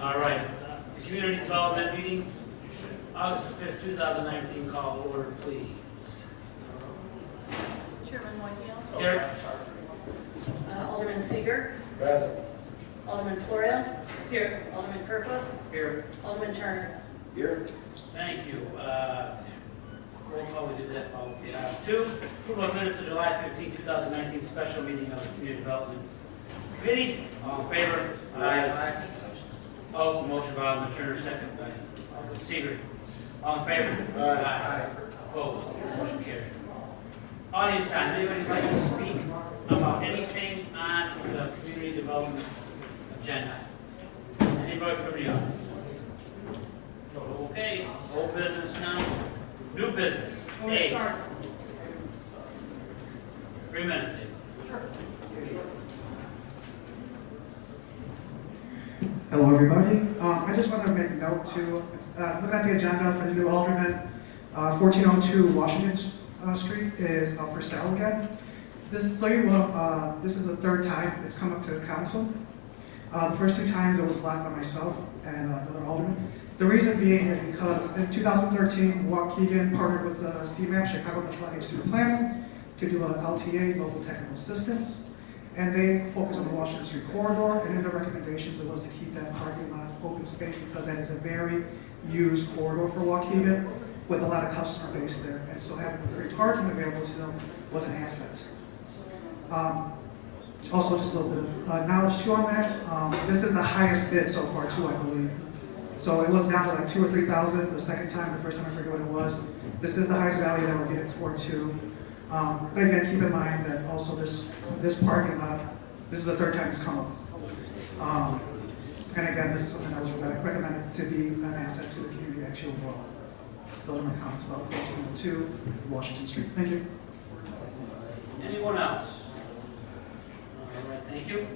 All right. The Community Development Meeting, August 5th, 2019, call order, please. Chairman Moiseo. Here. Alderman Seager. Present. Alderman Floria. Here. Alderman Kirkwood. Here. Alderman Turner. Here. Thank you. Roll call, we did that, policy. Two, approval of minutes of July 15, 2019, special meeting of the Community Development Committee. All in favor? Aye. Oh, motion by Alderman Turner, second by Alderman Seager. All in favor? Aye. Opposed? Motion carried. Audience time. Anybody like to speak about anything on the community development agenda? Anybody from the audience? Okay. Old business now. New business. A. 3 minutes, Dave. Hello, everybody. I just want to make a note to, looking at the agenda for the new alderman, 1402 Washington Street is up for sale again. This is the third time it's come up to council. The first two times it was blocked by myself and another alderman. The reason being is because in 2013, Waukegan partnered with the CMAP, Chicago Metropolitan Agency of Planning, to do an LTA, local technical assistance. And they focused on the Washington Street corridor, and in their recommendations it was to keep that parking lot open space because that is a very used corridor for Waukegan with a lot of customer base there. And so having free parking available to them was an asset. Also, just a little bit of knowledge too on that. This is the highest bid so far too, I believe. So it was down to like 2,000 or 3,000 the second time. The first time I forget what it was. This is the highest value that we're getting for too. But again, keep in mind that also this parking lot, this is the third time it's come up. And again, this is something that was recommended to be an asset to the community actually overall. Those are my comments about 1402 Washington Street. Thank you. Anyone else? All right, thank you.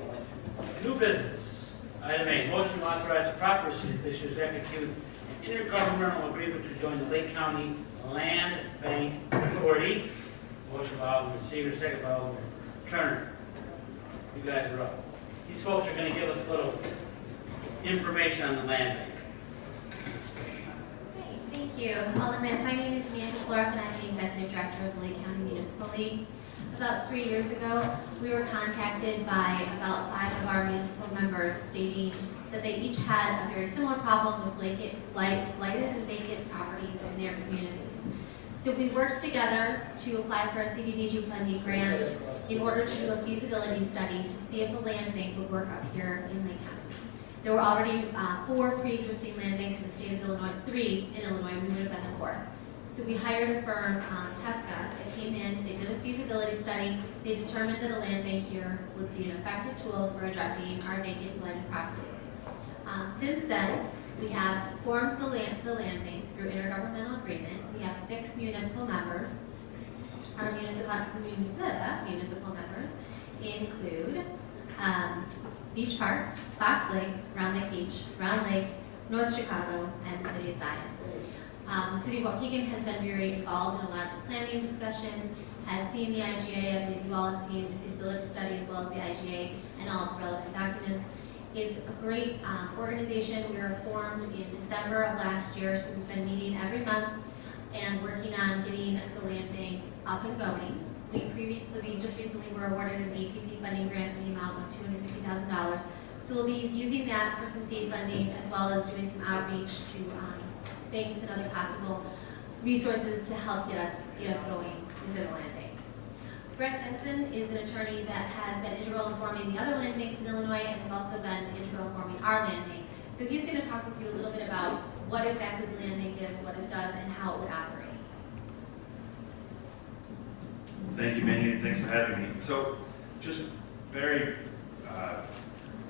New business. Item A, motion to authorize the proper city officials to execute an intergovernmental agreement to join the Lake County Land Bank Authority. Motion by Alderman Seager, second by Alderman Turner. You guys are up. These folks are going to give us a little information on the land bank. Great, thank you. Alderman, my name is Amanda Clark and I'm the Executive Director of the Lake County Municipal League. About 3 years ago, we were contacted by about 5 of our municipal members stating that they each had a very similar problem with blighted and vacant properties in their community. So we worked together to apply for a CDBG funding grant in order to do a feasibility study to see if the land bank would work up here in Lake County. There were already 4 pre-existing land banks in the state of Illinois, 3 in Illinois, we would have been the 4th. So we hired a firm, Tesca, that came in, they did a feasibility study, they determined that a land bank here would be an effective tool for addressing our vacant blighted properties. Since then, we have formed the land bank through intergovernmental agreement. We have 6 municipal members. Our municipal members include Beach Park, Fox Lake, Round Lake Beach, Round Lake, North Chicago, and the City of Zion. The City of Waukegan has been very involved in a lot of the planning discussions, has seen the IGA, I believe you all have seen the feasibility study as well as the IGA and all of the relevant documents. It's a great organization. We were formed in December of last year, so we've been meeting every month and working on getting the land bank up and going. We just recently were awarded an APP funding grant in the amount of $250,000. So we'll be using that for some seed funding as well as doing some outreach to banks and other possible resources to help get us going into the land bank. Brett Denson is an attorney that has been integral in forming the other land banks in Illinois and has also been integral in forming our land bank. So he's going to talk with you a little bit about what exactly the land bank is, what it does, and how it would operate. Thank you, Manny, and thanks for having me. So, just very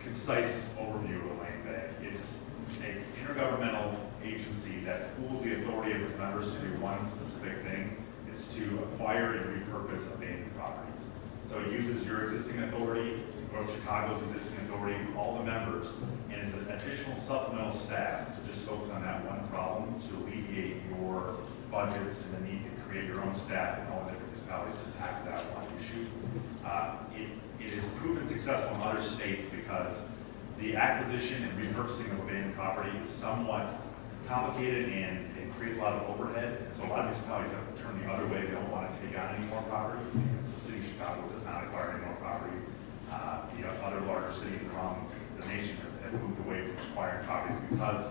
concise overview of the land bank. It's an intergovernmental agency that pools the authority of its members to do one specific thing. It's to acquire and repurpose abandoned properties. So it uses your existing authority, North Chicago's existing authority, all the members, and it's an additional supplemental staff to just focus on that one problem to alleviate your budgets and the need to create your own staff and all the different municipalities to tackle that one issue. It has proven successful in the acquisition and repurposing of abandoned property is somewhat complicated and it creates a lot of overhead. So a lot of municipalities have to turn the other way. They don't want to take on any more property. So City of Chicago does not acquire any more property. Other larger cities around the nation have moved away from acquiring properties because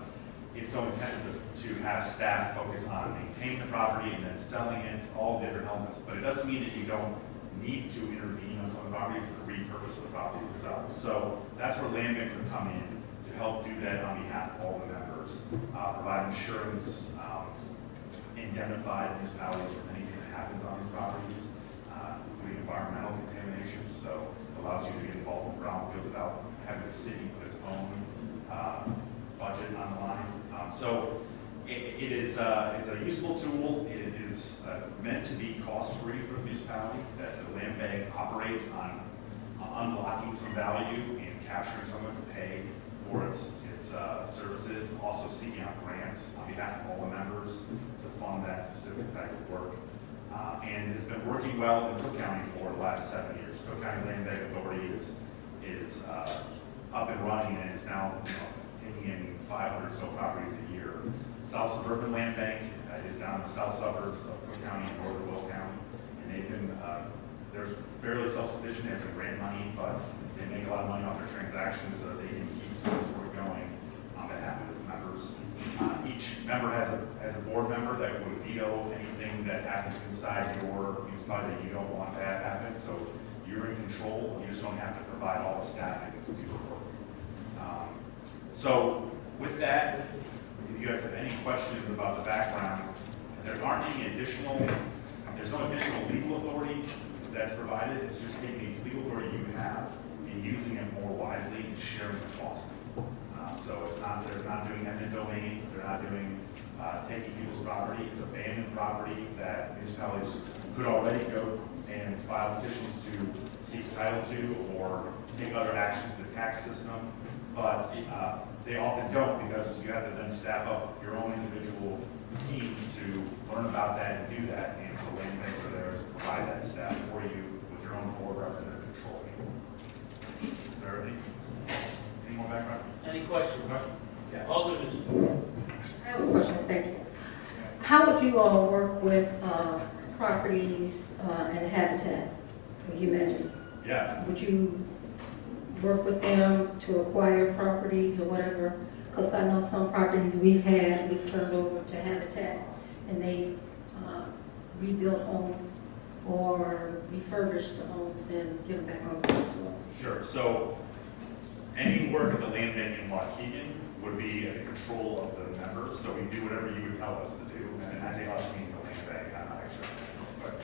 it's so intensive to have staff focus on maintaining the property and then selling it, all different elements. But it doesn't mean that you don't need to intervene on some of the properties to repurpose the property itself. So that's where land banks have come in to help do that on behalf of all the members, provide insurance, indemnify municipalities from anything that happens on these properties, including environmental contamination. So it allows you to get involved in brownfield without having the city put its own budget on the line. So it's a useful tool. It is meant to be cost-free for the municipality, that the land bank operates on unlocking some value and capturing some of the pay for its services, also seeking out grants on behalf of all the members to fund that specific type of work. And it's been working well in Cook County for the last 7 years. Cook County Land Bank Authority is up and running and is now taking in 500 or so properties a year. South Suburban Land Bank is down in the south suburbs of Cook County and northern Will County, and they've been they're fairly self-sufficient. They have some grant money, but they make a lot of money off their transactions, so they can keep some of this work going on behalf of its members. Each member has a board member that would veto anything that happens inside your municipality that you don't want to have happen. So you're in control. You just don't have to provide all the staffing to do the work. So with that, if you guys have any questions about the background, there's no additional legal authority that's provided. It's just taking the legal authority you have and using it more wisely and sharing the cost. So they're not doing eminent domain. They're not doing taking people's property. It's abandoned property that municipalities could already go and file petitions to seek title to or take other actions with the tax system. But they often don't because you have to then staff up your own individual teams to learn about that and do that. And so land banks are there to provide that staff for you with your own board representative control. Is there any more background? Any questions? Yeah. Alderman. I have a question, thank you. How would you all work with properties and habitat, you mentioned? Yeah. Would you work with them to acquire properties or whatever? Because I know some properties we've turned over to Habitat, and they rebuilt homes or refurbished the homes and give them back on the roads. Sure. So any work at the land bank in Waukegan would be at the control of the members. So we do whatever you would tell us to do. And I say us, meaning the land bank, I'm not actually. But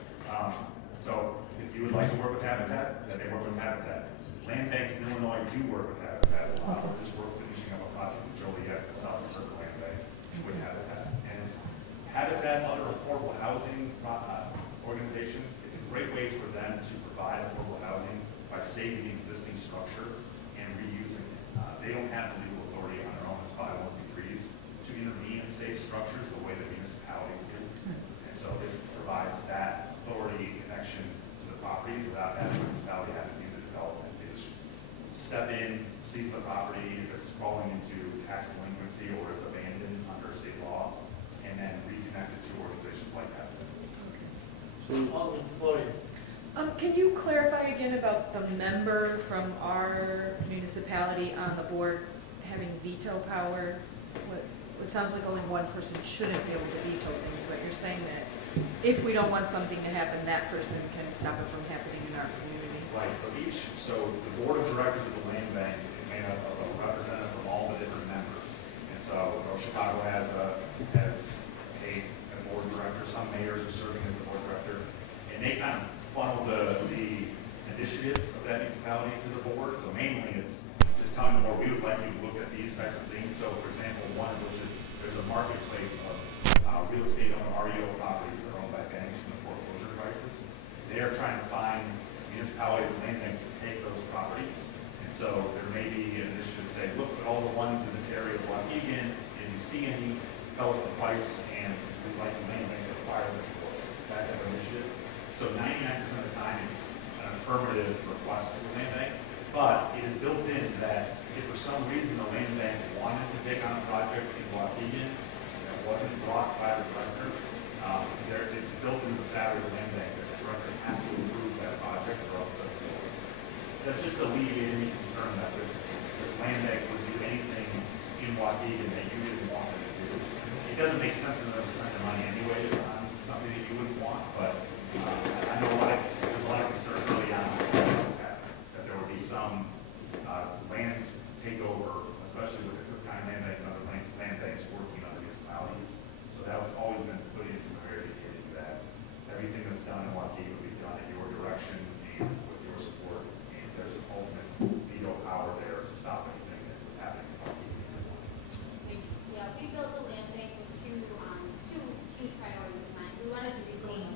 so if you would like to work with Habitat, then they work with Habitat. Land banks in Illinois do work with Habitat a lot. We're just finishing up a project with Joliet, the South Suburban Land Bank, with Habitat. And it's Habitat, other affordable housing organizations. It's a great way for them to provide affordable housing by saving the existing structure and reusing it. They don't have the legal authority on their own as 501c3s to intervene and save structures the way that municipalities do. And so this provides that authority and connection to the properties without having the municipality have to do the development. They just step in, seize the property if it's falling into tax delinquency or is abandoned under state law, and then reconnect it to organizations like that. Alderman Florian. Can you clarify again about the member from our municipality on the board having veto power? It sounds like only one person shouldn't be able to veto things, but you're saying that if we don't want something to happen, that person can stop it from happening in our community. Right, so the board of directors of the land bank is made up of a representative from all the different members. And so Chicago has a board director, some mayors are serving as the board director, and they kind of funnel the initiatives of that municipality to the board. So mainly it's just telling the board, we would like you to look at these types of things. So for example, one of which is there's a marketplace of real estate owned REO properties that are owned by banks from the foreclosure crisis. They are trying to find municipalities and land banks to take those properties. And so there may be an initiative to say, look at all the ones in this area of Waukegan, if you see any, tell us the price, and we'd like the land bank to acquire them for us. That type of initiative. So 99% of the time it's an affirmative request to the land bank. But it is built in that if for some reason the land bank wanted to take on a project in Waukegan that wasn't brought by the director, it's built into the fabric of the land bank that the director has to approve that project or else it doesn't go. That's just alleviating any concern that this land bank would do anything in Waukegan that you didn't want them to do. It doesn't make sense to them to spend the money anyways on something that you wouldn't want, but I know there's a lot of concern early on that what's happening, that there would be some land takeover, especially with the Cook County Land Bank and other land banks working on municipalities. So that was always been put into the very beginning, that everything that's done in Waukegan will be done at your direction and with your support, and there's an ultimate veto power there to stop anything that was happening in Waukegan. Yeah, we built the land bank with two huge priorities in mind. We wanted to retain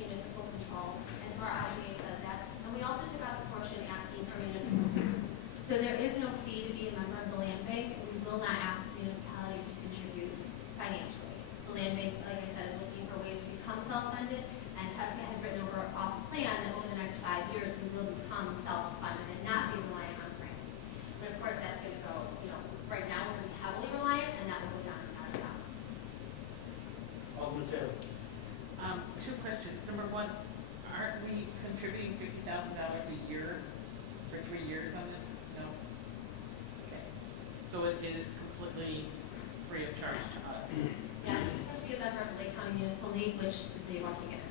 municipal control, and so our IGA says that. And we also took out the portion asking for municipal dues. So there is no fee to be a member of the land bank, and we will not ask municipalities to contribute financially. The land bank, like I said, is looking for ways to become self-funded, and TESCA has written off a plan that over the next 5 years, we will become self-funded and not be reliant on grants. But of course, that's going to go, right now we're going to be heavily reliant, and that will go down and down and down. Alderman Taylor. Two questions. Number one, aren't we contributing $50,000 a year for 3 years on this? No? Okay. So it is completely free of charge to us. Yeah, you just have to be a member of the Lake County Municipal League, which is the Waukegan.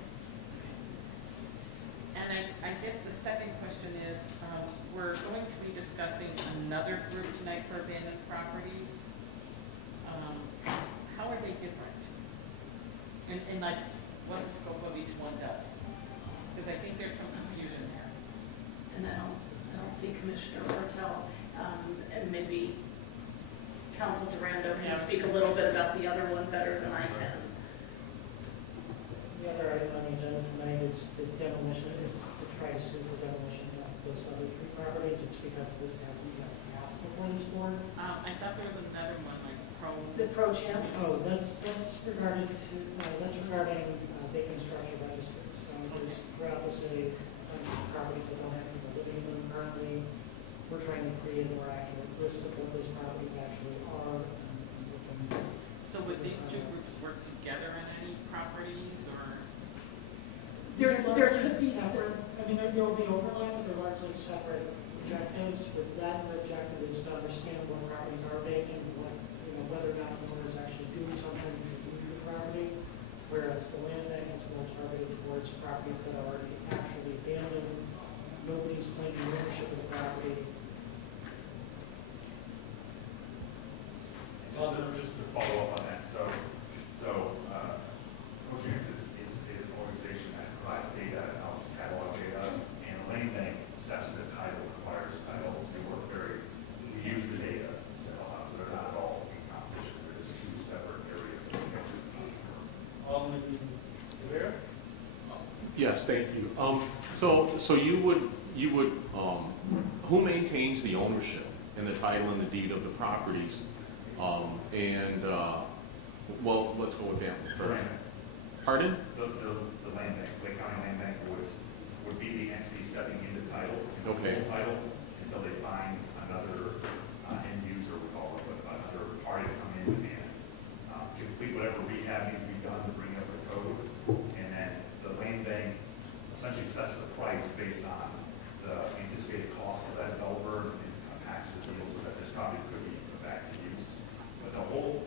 And I guess the second question is, we're going to be discussing another group tonight for abandoned properties. How are they different? And like, what the scope of each one does? Because I think there's some confusion there. And I don't see Commissioner Ortel, and maybe Council Durando Yeah, can speak a little bit about the other one better than I can. The other item on the agenda tonight is the demolition, is to try to sue the demolition of those other 3 properties. It's because this hasn't been passed before this board. I thought there was another one, like The pro champs. Oh, that's regarding vacant structure registries. So there's throughout the city, properties that don't have people living in them currently. We're trying to create a more accurate list of what those properties actually are. So would these two groups work together on any properties, or? There could be separate, I mean, there will be overlap, but they're largely separate objectives. With that, the objective is to understand what properties are vacant, whether or not the owner is actually doing something to move the property, whereas the land bank is more targeted towards properties that are already actually abandoned. Nobody's claiming ownership of the property. Just to follow up on that, so Coachings is an organization that provides data, helps catalog data, and the land bank assesses the title, requires title. We use the data to help out, so they're not at all in competition. They're just 2 separate areas. Alderman Rivera. Yes, thank you. So you would, who maintains the ownership and the title and the deed of the properties? Well, let's go with that one first. Pardon? The land bank, Lake County Land Bank would be the entity stepping into title, Okay. title, until they find another end user, we call it, but another party to come in and complete whatever rehab needs to be done to bring up the code. And then the land bank essentially sets the price based on the anticipated costs of that developer and packages the deal so that this property could be put back to use. But the whole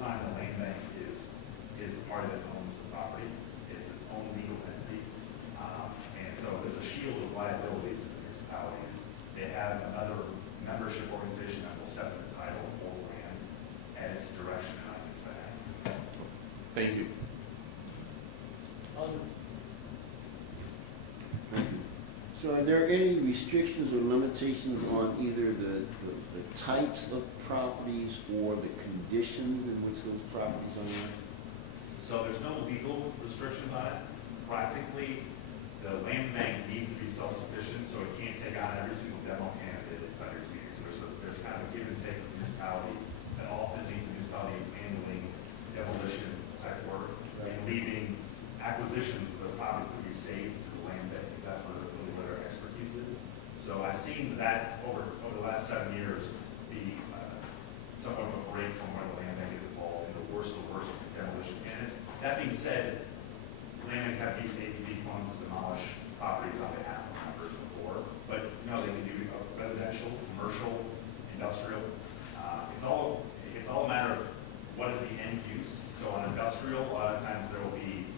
time, the land bank is the party that owns the property. It's its own legal entity. And so there's a shield of liability to the municipalities. They have another membership organization that will step in the title of the land at its direction and on its behalf. Thank you. Alderman. So are there any restrictions or limitations on either the types of properties or the conditions in which those properties are in? So there's no legal restrictions on it. Practically, the land bank needs to be self-sufficient, so it can't take on every single demo candidate inside your community. So there's kind of a give and take with the municipality, that often needs a municipality handling demolition type work and leaving acquisitions of the property to be saved to the land bank, because that's where their expertise is. So that over the last 7 years, the somewhat of a break from where the land bank is involved in the worst of worst demolition. And that being said, land banks have used APD funds to demolish properties on behalf of members before, but no, they can do residential, commercial, industrial. It's all a matter of what is the end use. So on industrial, a lot of times there will be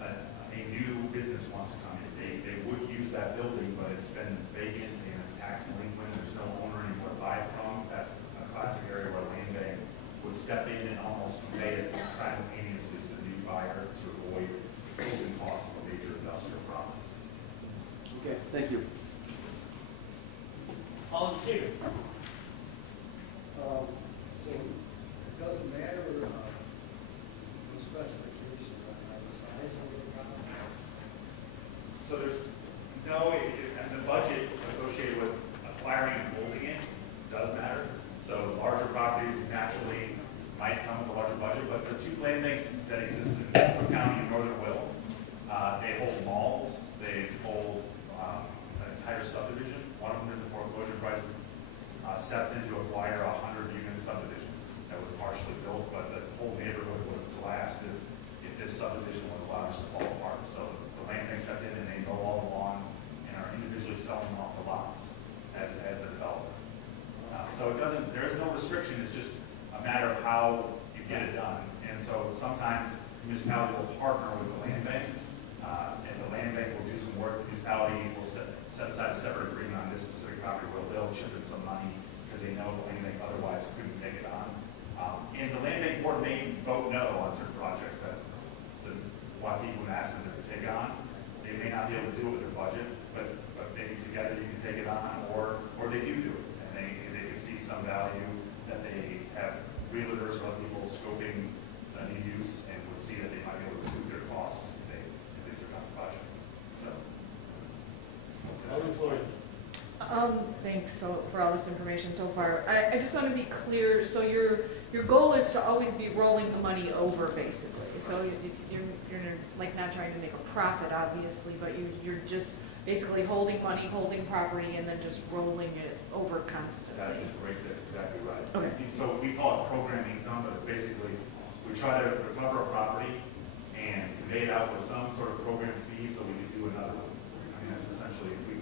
a new business wants to come in. They would use that building, but it's been vacant and it's tax delinquent. There's no owner anymore to buy it from. That's a classic area where land bank would step in and almost convey it simultaneously to the new buyer to avoid holding costs of a major industrial property. Okay, thank you. All in favor? So it doesn't matter the specifications on the size of the property? So there's no, and the budget associated with acquiring and holding it does matter. So larger properties naturally might come with a larger budget, but the two land banks that exist in Cook County and Northern Will, they hold malls, they hold an entire subdivision. One of them in the foreclosure crisis stepped in to acquire a 100-unit subdivision that was partially built, but the whole neighborhood would have collapsed if this subdivision was allowed to fall apart. So the land bank stepped in and they know all the lawns and are individually selling off the lots as the developer. So there is no restriction, it's just a matter of how you get it done. And so sometimes the municipality will partner with the land bank, and the land bank will do some work. The municipality will set aside a separate agreement on this specific property where they'll chip in some money because they know the land bank otherwise couldn't take it on. And the land bank board may vote no on certain projects that the Waukegan would ask them to take on. They may not be able to do it with their budget, but maybe together you can take it on, or they do it, and they can see some value that they have realtors or other people scoping a new use and would see that they might be able to recoup their costs if they took on the project. So. Alderman Flores? Thanks for all this information so far. I just want to be clear, so your goal is to always be rolling the money over, basically. So you're like not trying to make a profit, obviously, but you're just basically holding money, holding property, and then just rolling it over constantly. That's exactly right. Okay. So we call it program income, but it's basically, we try to recover a property and convey it out with some sort of program fee so we can do another one. I mean, that's essentially, if we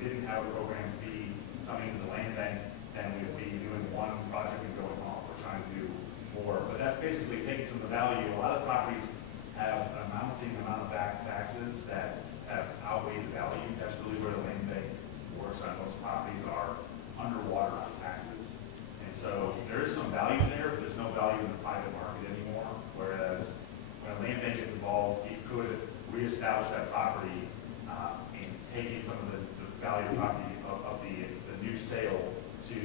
didn't have a program fee coming to the land bank, then we would be doing one project and going off. We're trying to do more. But that's basically taking some of the value. A lot of properties have an amounting amount of back taxes that have outweighed the value. That's really where the land bank works on. Most properties are underwater on taxes. And so there is some value there, but there's no value in the private market anymore. Whereas when a land bank is involved, it could reestablish that property and taking some of the value of the property of the new sale to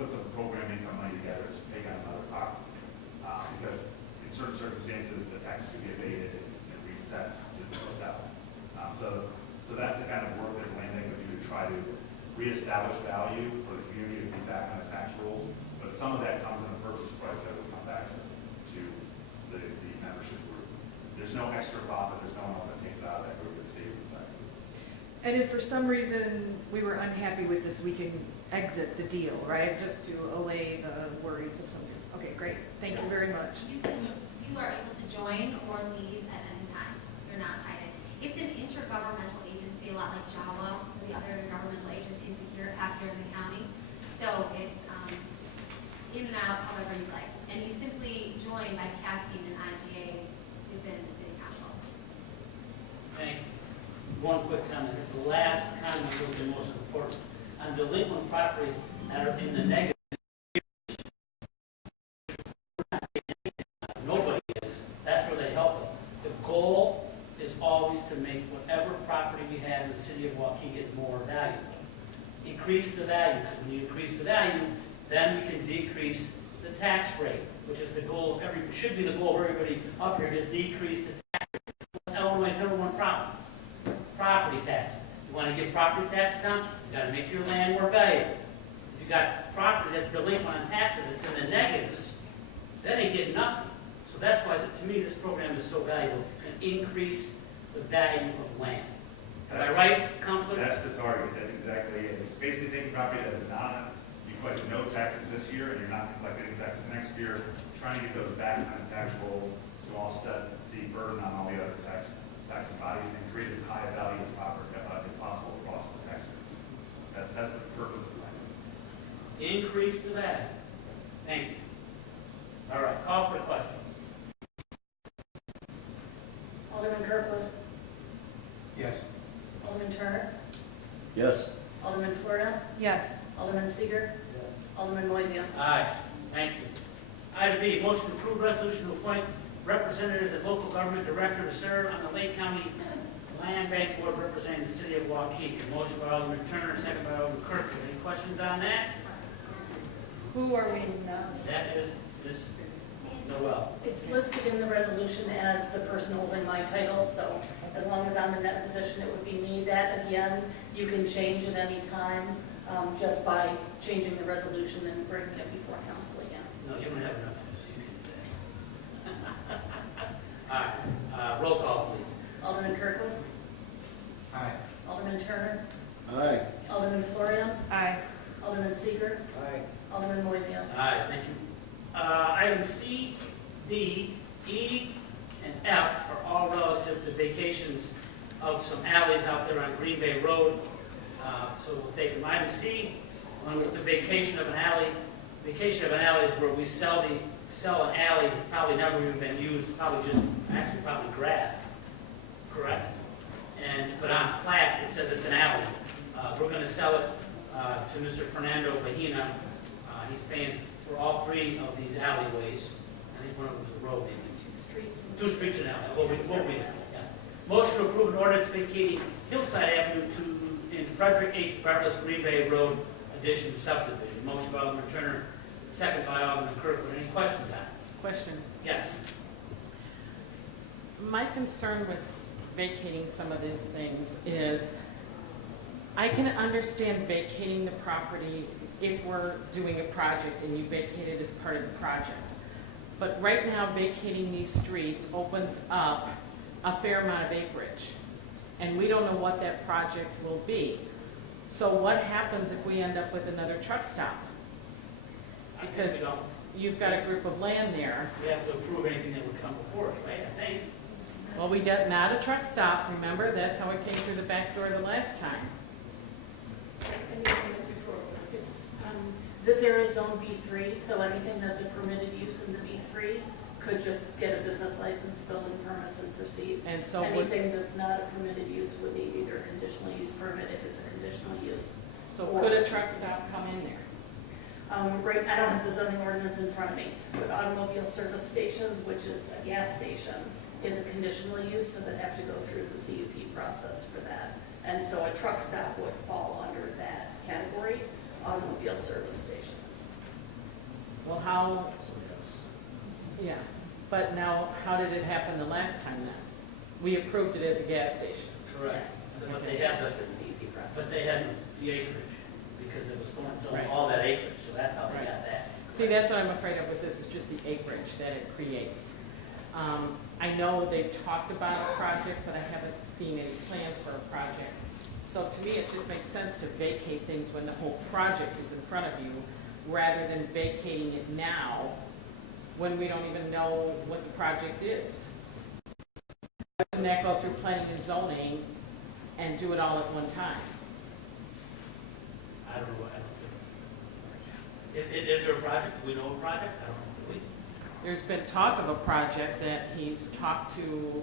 put some program income money together to take on another property. Because in certain circumstances, the tax could be abated and reset to sell. So that's the kind of work that land bank would do to try to reestablish value for the community to be back on the tax rolls. But some of that comes in the purchase price that would come back to the membership group. There's no extra profit. There's no one else that takes it out of that group that stays inside. And if for some reason we were unhappy with this, we can exit the deal, right? Just to allay the worries of something. Okay, great. Thank you very much. You are able to join or leave at any time. You're not tied in. It's an intergovernmental agency, a lot like JAWA, the other governmental agencies we hear after in the county. So it's in and out however you like. And you simply join by casting an IGA within the city council. Thank you. One quick comment. It's the last comment that will be most important. On delinquent properties that are in the negative, nobody is. That's where they help us. The goal is always to make whatever property we have in the city of Waukegan more valuable. Increase the value, because when you increase the value, then we can decrease the tax rate, which is the goal of should be the goal of everybody up here, is decrease the tax rate. That's Illinois' number one problem. Property tax. You want to get property taxes down, you got to make your land more valuable. If you got property that's delinquent on taxes, it's in the negatives, then they get nothing. So that's why, to me, this program is so valuable. It's going to increase the value of land. Am I right, Councilor? That's the target. That's exactly it. It's basically taking property collecting no taxes this year and you're not collecting any taxes next year, trying to get those back on the tax rolls to offset the burden on all the other taxing bodies and create as high a value as possible across the tax base. That's the purpose of the plan. Increase the value. Thank you. All right, call for the question. Alderman Kirkwood, Yes. Alderman Turner, Yes. Alderman Florida, Yes. Alderman Seager, Alderman Moiseo. Aye, thank you. Item B, motion to approve resolution to appoint representatives and local government director to serve on the Lake County Land Bank Board representing the city of Waukegan. Motion by Alderman Turner, second by Alderman Kirkwood. Any questions on that? Who are we? That is Ms. Noel. It's listed in the resolution as the person holding my title, so as long as I'm in that position, it would be me. That, again, you can change at any time, just by changing the resolution and bringing it before council again. No, you don't have enough, so you can do that. All right, roll call, please. Alderman Kirkwood, Aye. Alderman Turner, Aye. Alderman Florian, Aye. Alderman Seager, Aye. Alderman Moiseo. Aye, thank you. Item C, D, E, and F are all relative to vacations of some alleys out there on Green Bay Road. So we'll take them. Item C, along with the vacation of an alley. Vacation of an alley is where we sell an alley that's probably never even been used, probably grass, correct? But on plat, it says it's an alley. We're going to sell it to Mr. Fernando Bahina. He's paying for all three of these alleyways. I think one of them is a road, maybe. Two streets and alley. What we yeah. Motion to approve an ordinance vacating Hillside Avenue in Frederick H. Bartlett's Green Bay Road addition subdivision. Motion by Alderman Turner, second by Alderman Kirkwood. Any questions on it? Question. Yes. My concern with vacating some of these things is I can understand vacating the property if we're doing a project and you vacate it as part of the project. But right now, vacating these streets opens up a fair amount of acreage. And we don't know what that project will be. So what happens if we end up with another truck stop? Because you've got a group of land there. We have to approve anything that would come before us, right? I think. Well, we did not a truck stop, remember? That's how it came through the back door the last time. This area is zone B3, so anything that's a permitted use in the B3 could just get a business license, building permits, and proceed. And so Anything that's not a permitted use would need either a conditional use permit if it's a conditional use. So could a truck stop come in there? Right, I don't have the zoning ordinance in front of me, but automobile service stations, which is a gas station, is a conditional use, so they have to go through the CUP process for that. And so a truck stop would fall under that category, automobile service stations. Well, how, yeah, but now, how did it happen the last time then? We approved it as a gas station. Correct. But they had the CUP process. But they had the acreage, because it was going to Right. all that acreage, so that's how they Right. got that. See, that's what I'm afraid of with this, is just the acreage that it creates. I know they've talked about a project, but I haven't seen any plans for a project. So to me, it just makes sense to vacate things when the whole project is in front of you, rather than vacating it now, when we don't even know what the project is. Wouldn't that go through planning and zoning and do it all at one time? I don't know. Is there a project? Do we know a project? I don't know. Do we? There's been talk of a project that he's talked to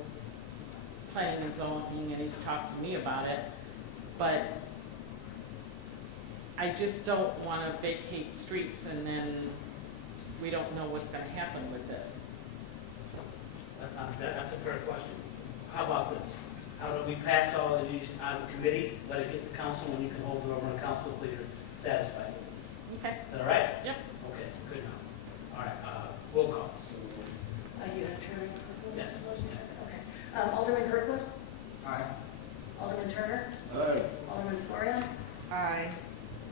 planning and zoning, and he's talked to me about it, but I just don't want to vacate streets and then we don't know what's going to happen with this. That's not bad. That's a fair question. How about this? How do we pass all of these out of committee, let it get to council, and you can hold it over in council if you're satisfied? Okay. Is that all right? Yep. Okay, good enough. All right, roll call. Are you going to turn? Yes. Okay. Alderman Kirkwood, Aye. Alderman Turner, Aye. Alderman Florian, Aye.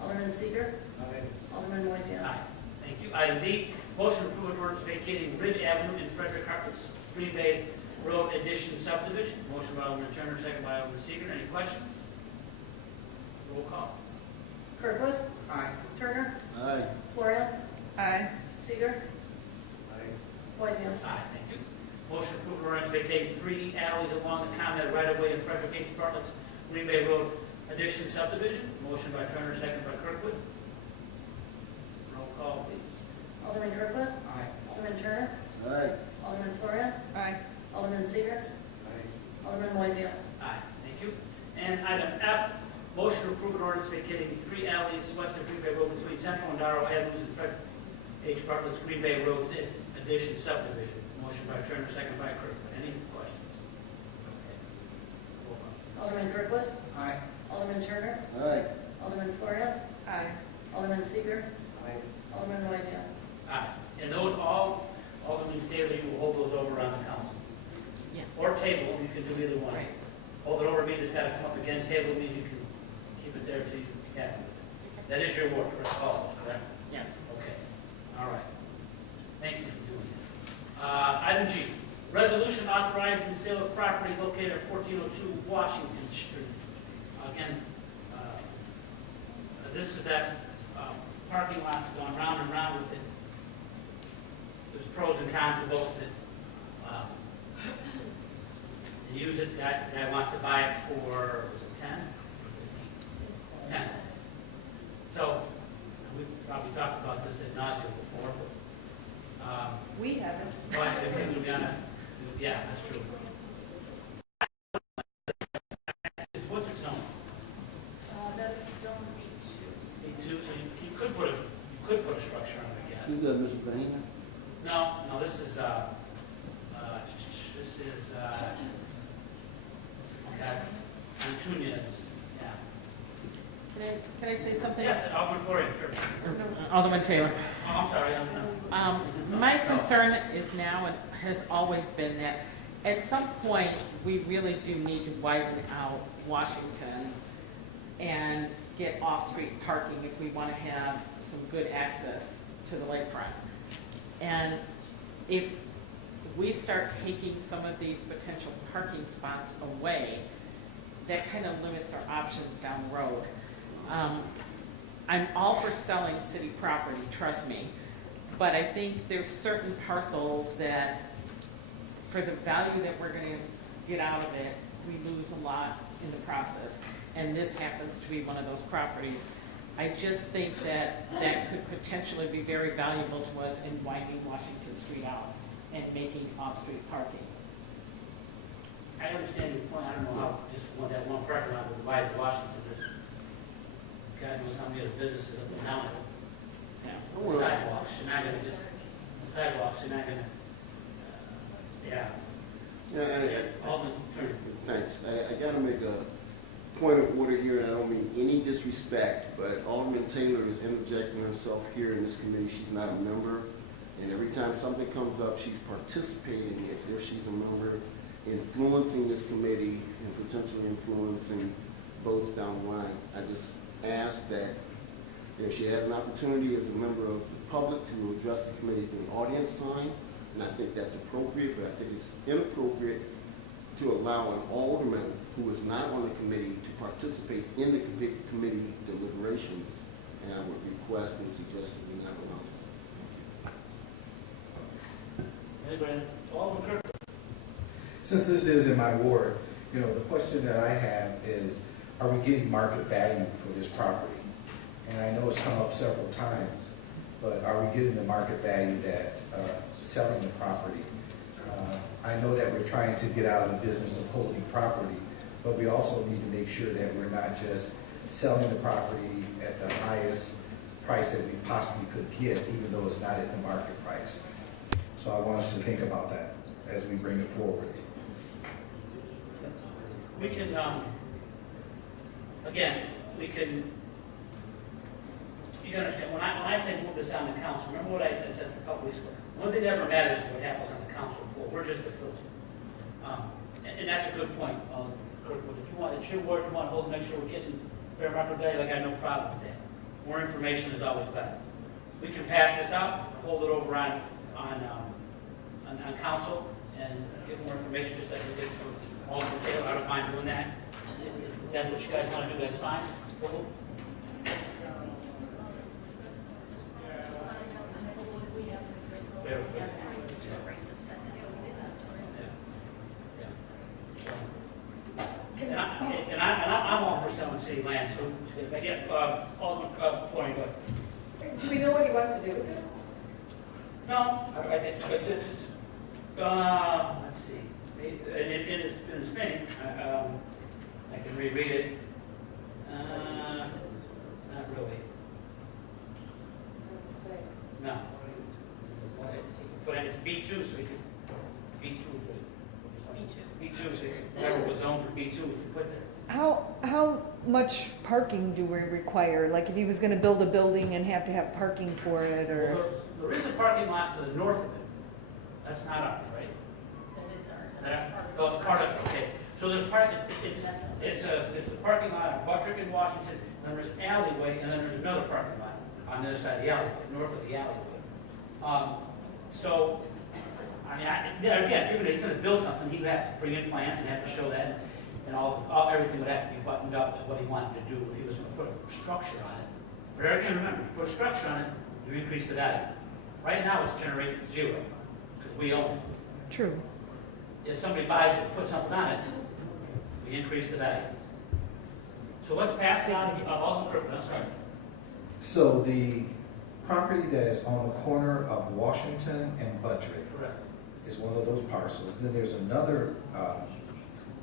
Alderman Seager, Aye. Alderman Moiseo. Aye. Thank you. Item D, motion to approve an ordinance vacating Ridge Avenue in Frederick Harper's Green Bay Road Addition subdivision. Motion by Alderman Turner, second by Alderman Seager. Any questions? Roll call. Kirkwood, Aye. Turner, Aye. Road addition subdivision. Motion by Turner, second by Kirkwood. Roll call, please. Alderman Kirkwood? Aye. Alderman Turner? Aye. Alderman Flores? Aye. Alderman Seager? Alderman Moiseo? Aye, thank you. And item F, motion to approve an ordinance vacating 3 alleys west of Green Bay Road between Central and Darrow Avenues and Fred H. Bartlett's Green Bay Roads addition subdivision. Motion by Turner, second by Kirkwood. Any questions? Okay. Roll call. Alderman Kirkwood? Aye. Alderman Turner? Aye. Alderman Flores? Aye. Alderman Seager? Aye. Alderman Moiseo? Aye. And those all, Alderman Taylor, you will hold those over on the council. Yeah. Or table, you can do either one. Hold it over, means it's got to come up again. Table means you can keep it there till you have it. That is your work, correct? Yes. Okay, all right. Thank you for doing that. Item G, resolution authorizing the sale of property located at 1402 Washington Street. Again, this is that parking lot that's gone round and round with it. There's pros and cons of both of it. They use it, guy wants to buy it for, was it 10? 10. So, we've probably talked about this ad nauseam before, but, We haven't. yeah, that's true. What's its zone? That's zone B2. B2, so you could put a structure on it, I guess. Is that Mr. Bahena? No, this is, Antunes, yeah. Can I say something? Yes, Alderman Florian, sure. Alderman Taylor. Oh, I'm sorry, My concern is now and has always been that at some point, we really do need to widen out Washington and get off-street parking if we want to have some good access to the lakefront. And if we start taking some of these potential parking spots away, that kind of limits our options down the road. I'm all for selling city property, trust me, but I think there's certain parcels that, for the value that we're going to get out of it, we lose a lot in the process. And this happens to be one of those properties. I just think that that could potentially be very valuable to us in widening Washington Street out and making off-street parking. I understand your point. I don't know how just that one parking lot would divide Washington. There's God knows how many other businesses up and down it. Well, Sidewalks, you're not gonna just, sidewalks, you're not gonna, yeah. Alderman Turner. Thanks. I gotta make a point of order here, and I don't mean any disrespect, but Alderman Taylor is interjecting herself here in this committee. She's not a member, and every time something comes up, she's participating as if she's a member, influencing this committee and potentially influencing votes down the line. I just ask that if she has an opportunity as a member of the public to address the committee during audience time, and I think that's appropriate, but I think it's inappropriate to allow an alderman who is not on the committee to participate in the committee deliberations, and I would request and suggest that we not allow that. Anybody? Alderman Kirk. Since this is in my ward, the question that I have is, are we getting market value for this property? And I know it's come up several times, but are we getting the market value that selling the property? I know that we're trying to get out of the business of holding property, but we also need to make sure that we're not just selling the property at the highest price that we possibly could get, even though it's not at the market price. So I want us to think about that as we bring it forward. We can, again, we can, you can understand, when I say move this on the council, remember what I said a couple weeks ago? One thing that never matters is what happens on the council floor. We're just the filter. And that's a good point, Kirkwood. If you want, it's your word, you want to hold, make sure we're getting fair market value, I got no problem with that. More information is always better. We can pass this out, hold it over on council, and get more information, just like we did from Alderman Taylor. I don't mind doing that. If that's what you guys want to do, that's fine. And I'm all for city land, so, yeah, Alderman, Florian, go ahead. Do we know what he wants to do with it? No, let's see, it is in the spinning, I can reread it. Not really, no. But it's B2, so you can, B2 so whatever was zoned for B2, we can put there. How much parking do we require? Like if he was gonna build a building and have to have parking for it, or? Well, there is a parking lot to the north of it, that's not ours, right? That is ours, and that's part of. Oh, it's part of it, okay. So there's it's a parking lot on Buttrick and Washington, and then there's an alleyway, and then there's another parking lot on the other side of the alleyway, north of the alleyway. So, I mean, again, if he's gonna build something, he would have to bring in plans and have to show that, and everything would have to be buttoned up to what he wanted to do if he was gonna put a structure on it. But again, remember, you put a structure on it, you increase the value. Right now, it's generated 0, because we own it. True. If somebody buys it, puts something on it, we increase the value. So let's pass on all the purpose, I'm sorry. So the property that is on the corner of Washington and Buttrick Correct. is one of those parcels. Then there's another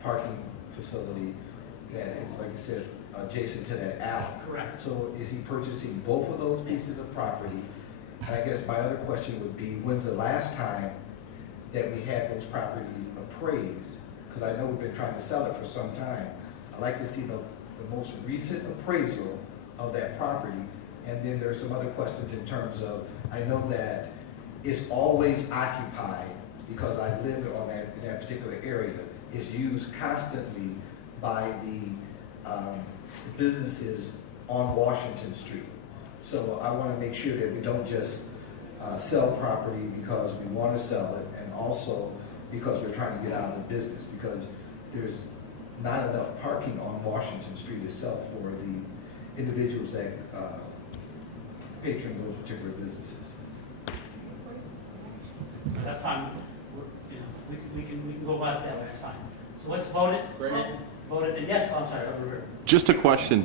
parking facility that is, like you said, adjacent to that alley. Correct. So is he purchasing both of those pieces of property? And I guess my other question would be, when's the last time that we had those properties appraised? Because I know we've been trying to sell it for some time. I'd like to see the most recent appraisal of that property. And then there's some other questions in terms of, I know that it's always occupied because I live in that particular area. It's used constantly by the businesses on Washington Street. So I want to make sure that we don't just sell property because we want to sell it, and also because we're trying to get out of the business, because there's not enough parking on Washington Street itself for the individuals that patron those particular businesses. That's fine. We can go about that, that's fine. So let's vote it. Vote it, and yes, I'm sorry, over. Just a question,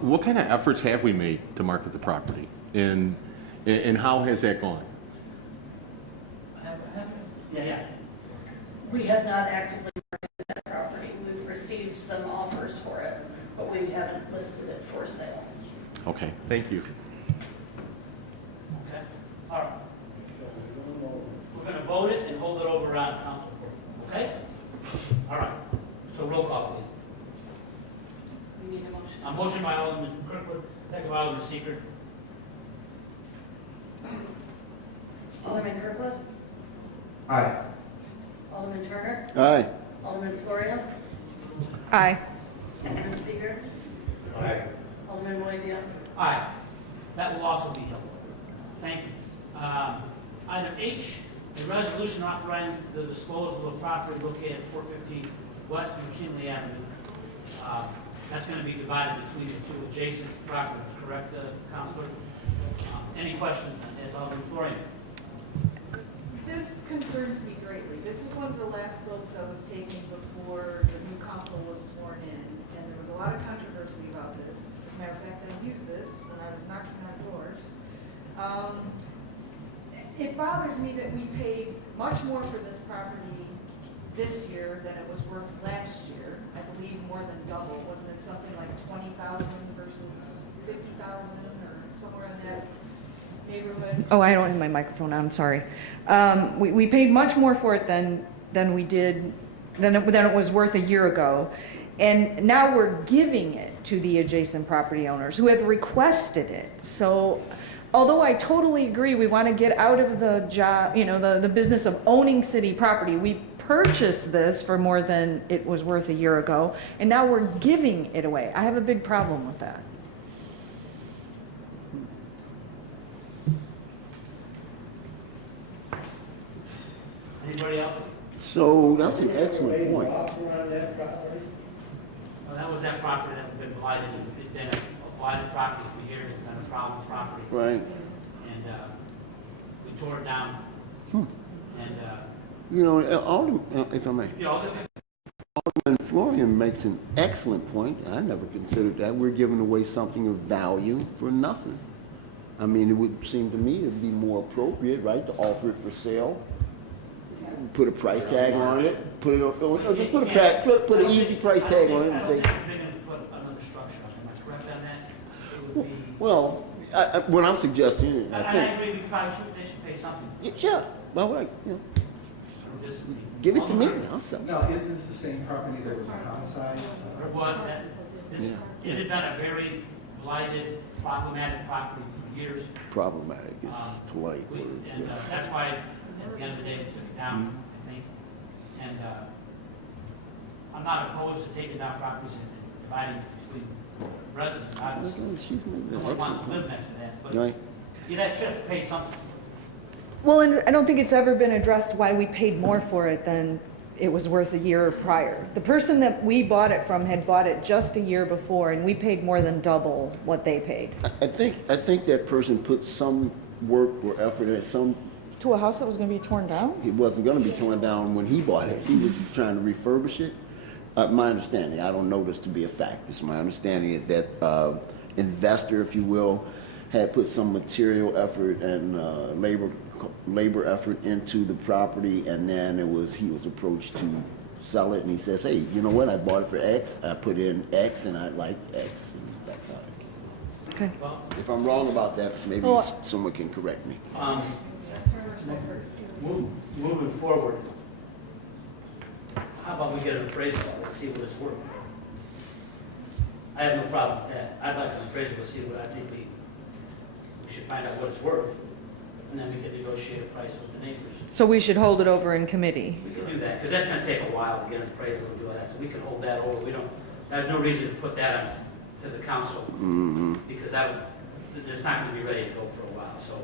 what kind of efforts have we made to market the property? And how has that gone? Yeah. We have not actively marketed that property. We've received some offers for it, but we haven't listed it for sale. Okay, thank you. Okay, all right. We're gonna vote it and hold it over on council court, okay? All right, so roll call, please. We need a motion. A motion by Alderman Kirkwood, second by Alderman Seeger. Alderman Kirkwood? Aye. Alderman Turner? Aye. Alderman Florio? Aye. Alderman Seager? Aye. Alderman Moiseo? Aye. That will also be held. Thank you. Item H, a resolution authorizing the disposal of property located at 415 West McKinley Avenue. That's going to be divided between the two adjacent properties, correct, Councilor? Any questions as Alderman Florian? This concerns me greatly. This is one of the last votes I was taking before the new council was sworn in, and there was a lot of controversy about this. As a matter of fact, I used this when I was knocking on doors. It bothers me that we paid much more for this property this year than it was worth last year. I believe more than double. Wasn't it something like 20,000 versus 50,000 or somewhere in that neighborhood? Oh, I don't have my microphone on, I'm sorry. We paid much more for it than we did, than it was worth a year ago. And now we're giving it to the adjacent property owners who have requested it. So although I totally agree, we want to get out of the job, the business of owning city property. We purchased this for more than it was worth a year ago, and now we're giving it away. I have a big problem with that. Anybody else? So that's an excellent point. Well, that was that property that had been blighted. It's been a blighted property for years. It's been a problem property. Right. And we tore it down. Hmm. And, You know, if I may, And Florian makes an excellent point. I never considered that. We're giving away something of value for nothing. I mean, it would seem to me it'd be more appropriate, right, to offer it for sale. Put a price tag on it. Put it on, or just put an easy price tag on it and I don't say. think it's big enough to put another structure on it. Am I correct on that? It would be. Well, what I'm suggesting, I I think, agree, we probably should, they should pay something. yeah, well, right, yeah. Or just- Give it to me. I'll sell it. Now, isn't this the same property that was on homicide? It was, it had been a very blighted, problematic property for years. Problematic is polite word. And that's why, at the end of the day, we took it down, I think. And I'm not opposed to taking down properties and dividing it between residents. Obviously, She's made no an one wants to excellent live point. next to that, but Right. you'd have to pay something. Well, and I don't think it's ever been addressed why we paid more for it than it was worth a year prior. The person that we bought it from had bought it just a year before, and we paid more than double what they paid. I think that person put some work or effort at some. To a house that was gonna be torn down? It wasn't going to be torn down when he bought it. He was trying to refurbish it. My understanding, I don't know this to be a fact. It's my understanding that investor, if you will, had put some material effort and labor effort into the property, and then he was approached to sell it, and he says, hey, you know what, I bought it for X, I put in X, and I like X, and that's how it came. Okay. Well, If I'm wrong about that, maybe Well, someone can correct me. Moving forward, how about we get an appraisal of it, see what it's worth? I have no problem with that. I'd like an appraisal to see what I think we should find out what it's worth, and then we can negotiate a price with the neighbors. So we should hold it over in committee? We can do that, because that's gonna take a while to get an appraisal and do all that, so we can hold that over. There's no reason to put that on to the council, because there's not gonna be ready to go for a while, so.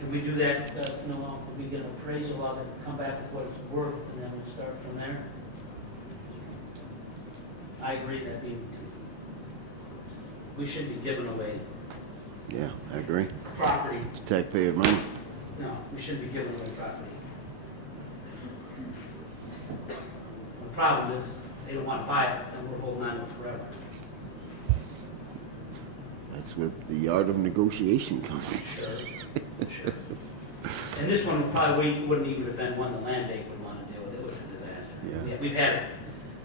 Can we do that, Noel? Can we get an appraisal of it, come back with what it's worth, and then we'll start from there? I agree that we should be giving away Yeah, I agree. property. Taxpayer money. No, we shouldn't be giving away property. The problem is, they don't want to buy it, and we're holding on to it forever. That's what the art of negotiation comes in. Sure. And this one probably wouldn't even have been one the land bank would want to deal with. It was a disaster. Yeah. We've had,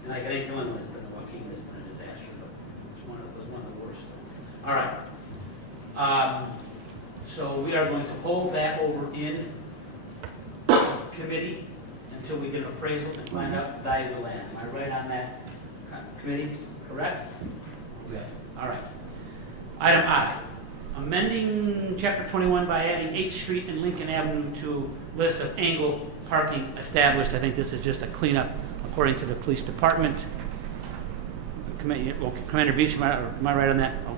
and like, I think the one was, but the Waukegan has been a disaster, but it was one of the worst. All right. So we are going to hold that over in committee until we get an appraisal and find out the value of the land. Am I right on that committee? Correct? Yes. All right. Item I, amending chapter 21 by adding 8th Street and Lincoln Avenue to list of angle parking established. I think this is just a cleanup according to the police department. Commander Beach, am I right on that? Oh.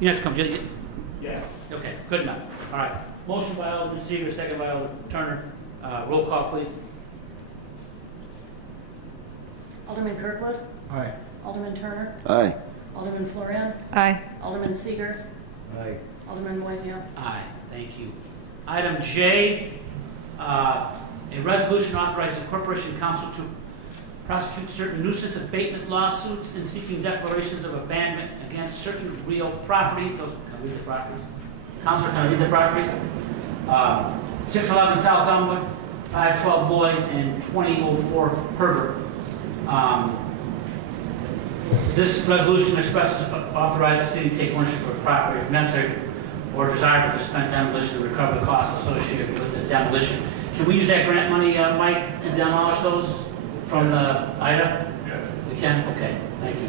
You have to come, Yes. okay, good enough. All right. Motion by Alderman Seager, second by Alderman Turner. Roll call, please. Alderman Kirkwood, Aye. Alderman Turner, Aye. Alderman Florian, Aye. Alderman Seager, Aye. Alderman Moiseo. Aye, thank you. Item J, a resolution authorizing the Corporation Council to prosecute certain nuisance abatement lawsuits and seeking declarations of abandonment against certain real properties. Those, can I read the properties? Counselor, can I read the properties? 611 South Elmwood, 512 Lloyd, and 2004 Herbert. This resolution expresses authorizes the city to take ownership of property if necessary or desirable to spend demolition and recover the costs associated with the demolition. Can we use that grant money, Mike, to demolish those from the IDA? Yes. We can? Okay, thank you.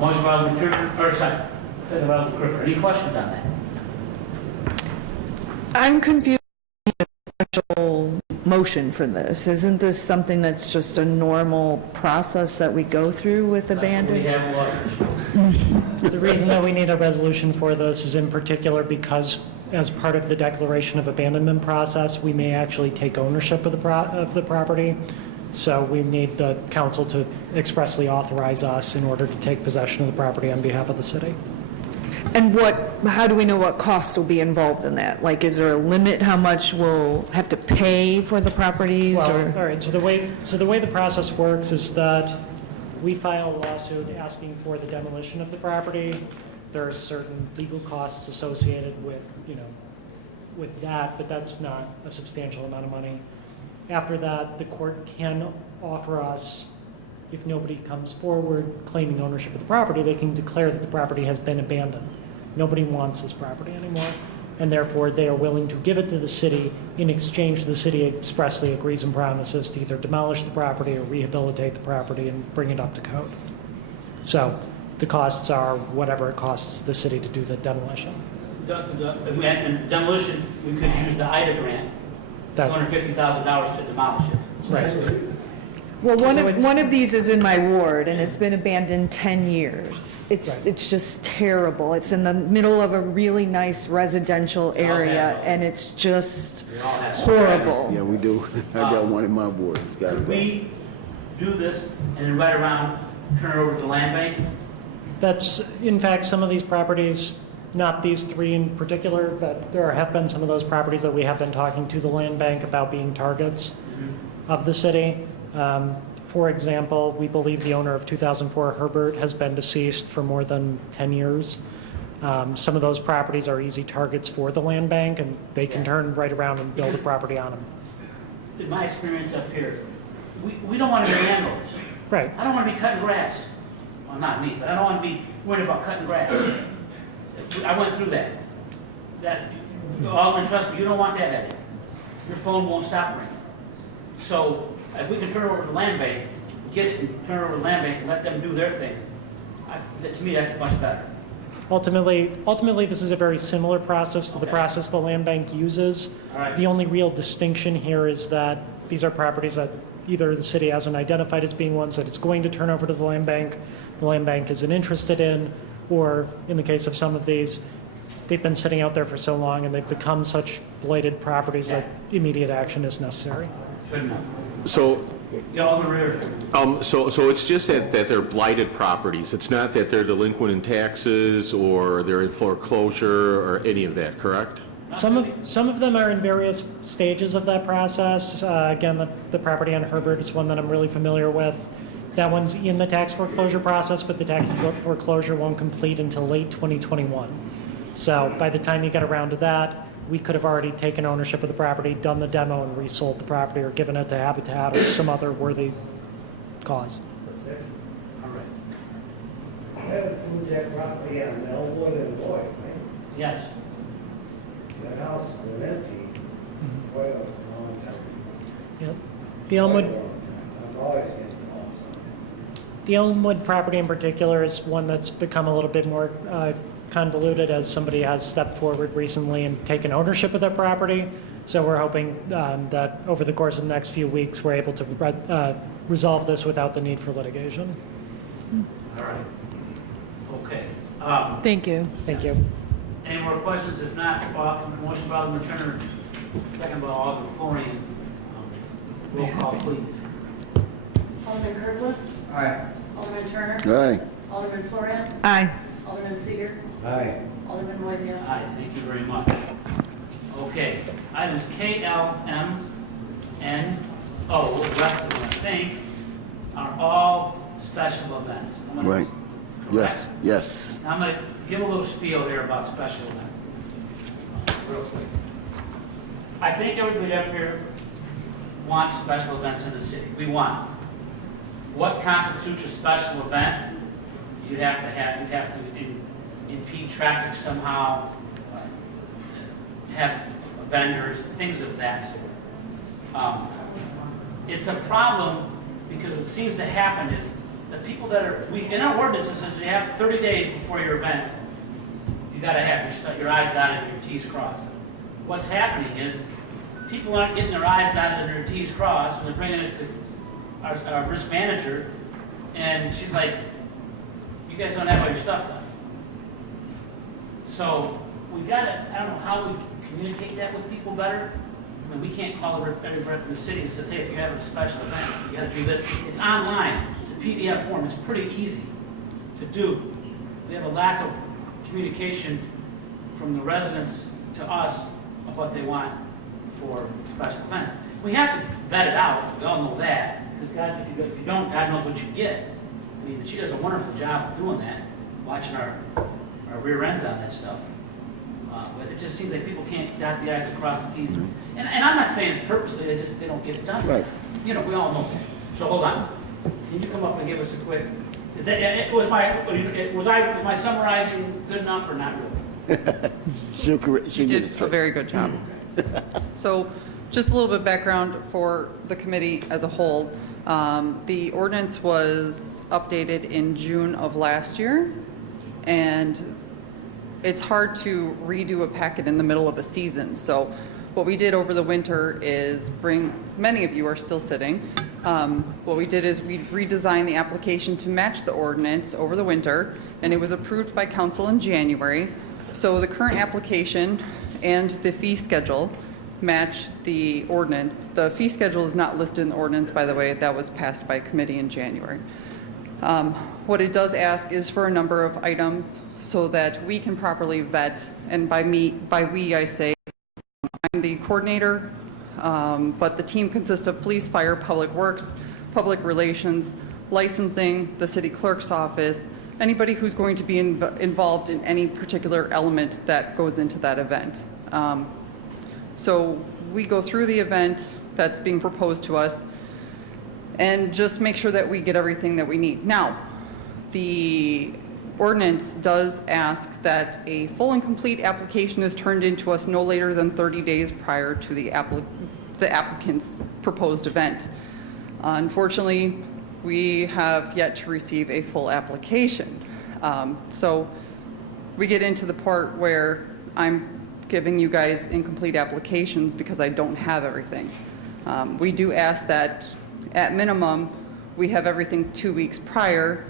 Motion by Alderman Turner, or second by Alderman Crooker. Any questions on that? I'm confused with the special motion for this. Isn't this something that's just a normal process that we go through with We abandoned? have lawyers. The reason that we need a resolution for this is in particular because as part of the declaration of abandonment process, we may actually take ownership of the property. So we need the council to expressly authorize us in order to take possession of the property on behalf of the city. And how do we know what costs will be involved in that? Like, is there a limit how much we'll have to pay for the properties, Well, or? all right, so the way the process works is that we file a lawsuit asking for the demolition of the property. There are certain legal costs associated with, with that, but that's not a substantial amount of money. After that, the court can offer us, if nobody comes forward claiming ownership of the property, they can declare that the property has been abandoned. Nobody wants this property anymore, and therefore they are willing to give it to the city. In exchange, the city expressly agrees and promises to either demolish the property or rehabilitate the property and bring it up to code. So the costs are whatever it costs the city to do the demolition. And demolition, we could use the IDA grant, $250,000 to demolish it. Right. Well, So it's- one of these is in my ward, and it's been abandoned 10 years. Right. It's just terrible. It's in the middle of a really nice residential area, have and it's just We all have- horrible. Yeah, we do. I got one in my ward. It's got to Could go. we do this and then right around, turn it over to the land bank? That's, in fact, some of these properties, not these three in particular, but there have been some of those properties that we have been talking to the land bank about being targets of the city. For example, we believe the owner of 2004 Herbert has been deceased for more than 10 years. Some of those properties are easy targets for the land bank, and they can turn right around and build a property on them. In my experience up here, we don't want to be landlords. Right. I don't want to be cutting grass. Well, not me, but I don't want to be worried about cutting grass. I went through that. Alderman, trust me, you don't want that headache. Your phone won't stop ringing. So if we can turn it over to the land bank, get it and turn it over to the land bank and let them do their thing, to me, that's much better. Ultimately, this is a very similar process to the Okay. process the land bank uses. All right. The only real distinction here is that these are properties that either the city hasn't identified as being ones that it's going to turn over to the land bank isn't interested in, or in the case of some of these, they've been sitting out there for so long and they've become such blighted properties that immediate action is necessary. Good enough. So, Yeah, Alderman Rear. so it's just that they're blighted properties. It's not that they're delinquent in taxes or they're in foreclosure or any of that, correct? Some of them are in various stages of that process. Again, the property on Herbert is one that I'm really familiar with. That one's in the tax foreclosure process, but the tax foreclosure won't complete until late 2021. So by the time you get around to that, we could have already taken ownership of the property, done the demo, and resold the property, or given it to Habitat or some other worthy cause. All right. That includes that property on Melwood and Lloyd, right? Yes. That house was empty quite a long time. Yep. The Elmwood, I've always been also. the Elmwood property in particular is one that's become a little bit more convoluted as somebody has stepped forward recently and taken ownership of that property. So we're hoping that over the course of the next few weeks, we're able to resolve this without the need for litigation. All right. Okay. Thank you. Thank you. Any more questions? If not, motion by Alderman Turner, second by Alderman Florian. Roll call, please. Alderman Kirkland? Aye. Alderman Turner? Aye. Alderman Florian? Aye. Alderman Seager? Aye. Alderman Moiseo? Aye, thank you very much. Okay, items K, L, M, N, O, the rest of them, I think, are all special events. I'm gonna- Right. Correct? Yes, yes. Now I'm going to give a little spiel here about special events, real quick. I think everybody up here wants special events in the city. We want. What constitutes a special event? You'd have to impede traffic somehow, have vendors, things of that sort. It's a problem because what seems to happen is the people that are, in our ordinance, it says you have 30 days before your event, you got to have your I's dotted and your T's crossed. What's happening is people aren't getting their I's dotted and their T's crossed, and they're bringing it to our risk manager, and she's like, you guys don't have all your stuff done. So we got to, I don't know how we communicate that with people better. I mean, we can't call every rep in the city and says, hey, if you have a special event, you got to do this. It's online. It's a PDF form. It's pretty easy to do. We have a lack of communication from the residents to us of what they want for special events. We have to vet it out, we all know that, because God, if you don't, God knows what you get. I mean, she does a wonderful job of doing that, watching our rear ends on that stuff. But it just seems like people can't dot the i's and cross the t's. And I'm not saying it's purposely, they don't get it done. Right. You know, we all know that. So hold on. Can you come up and give us a quick, is that, was my summarizing good enough or not really? You did a very good job. So just a little bit of background for the committee as a whole. The ordinance was updated in June of last year, and it's hard to redo a packet in the middle of a season. So what we did over the winter is many of you are still sitting. What we did is we redesigned the application to match the ordinance over the winter, and it was approved by council in January. So the current application and the fee schedule match the ordinance. The fee schedule is not listed in the ordinance, by the way. That was passed by committee in January. What it does ask is for a number of items so that we can properly vet, and by we I say I'm the coordinator, but the team consists of police, fire, public works, public relations, licensing, the city clerk's office, anybody who's going to be involved in any particular element that goes into that event. So we go through the event that's being proposed to us and just make sure that we get everything that we need. Now, the ordinance does ask that a full and complete application is turned into us no later than 30 days prior to the applicant's proposed event. Unfortunately, we have yet to receive a full application. So we get into the part where I'm giving you guys incomplete applications because I don't have everything. We do ask that at minimum we have everything 2 weeks prior.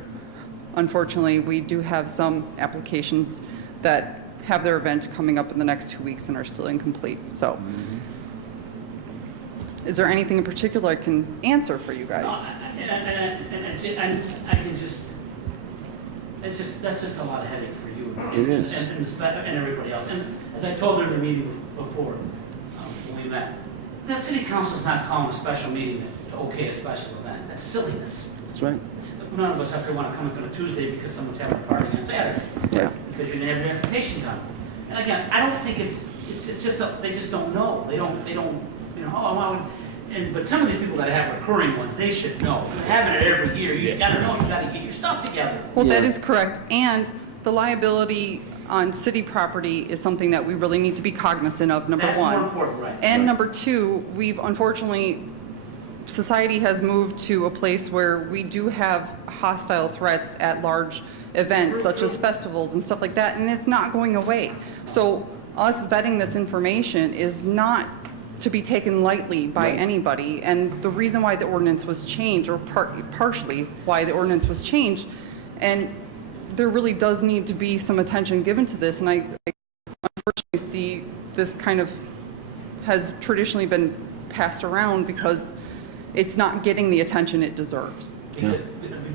Unfortunately, we do have some applications that have their event coming up in the next 2 weeks and are still incomplete. So is there anything in particular I can answer for you guys? And I can just, that's just a lot of headache for you. It is. And everybody else. And as I told her in the meeting before, when we met, the city council's not calling a special meeting to okay a special event. That's silliness. That's right. None of us up here want to come up on a Tuesday because someone's having a party on Saturday. Yeah. Because you didn't have your application done. And again, I don't think it's just, they just don't know. They don't, you know, oh, well, but some of these people that have recurring ones, they should know. If you're having it every year, you got to know, you got to get your stuff together. Well, that is correct. And the liability on city property is something that we really need to be cognizant of, number one. That's more important, right? And number two, we've unfortunately, society has moved to a place where we do have hostile threats at large events such as festivals and stuff like that, and it's not going away. So us vetting this information is not to be taken lightly by anybody, and the reason why the ordinance was changed, or partially why the ordinance was changed, and there really does need to be some attention given to this, and I unfortunately see this kind of has traditionally been passed around because it's not getting the attention it deserves. Because,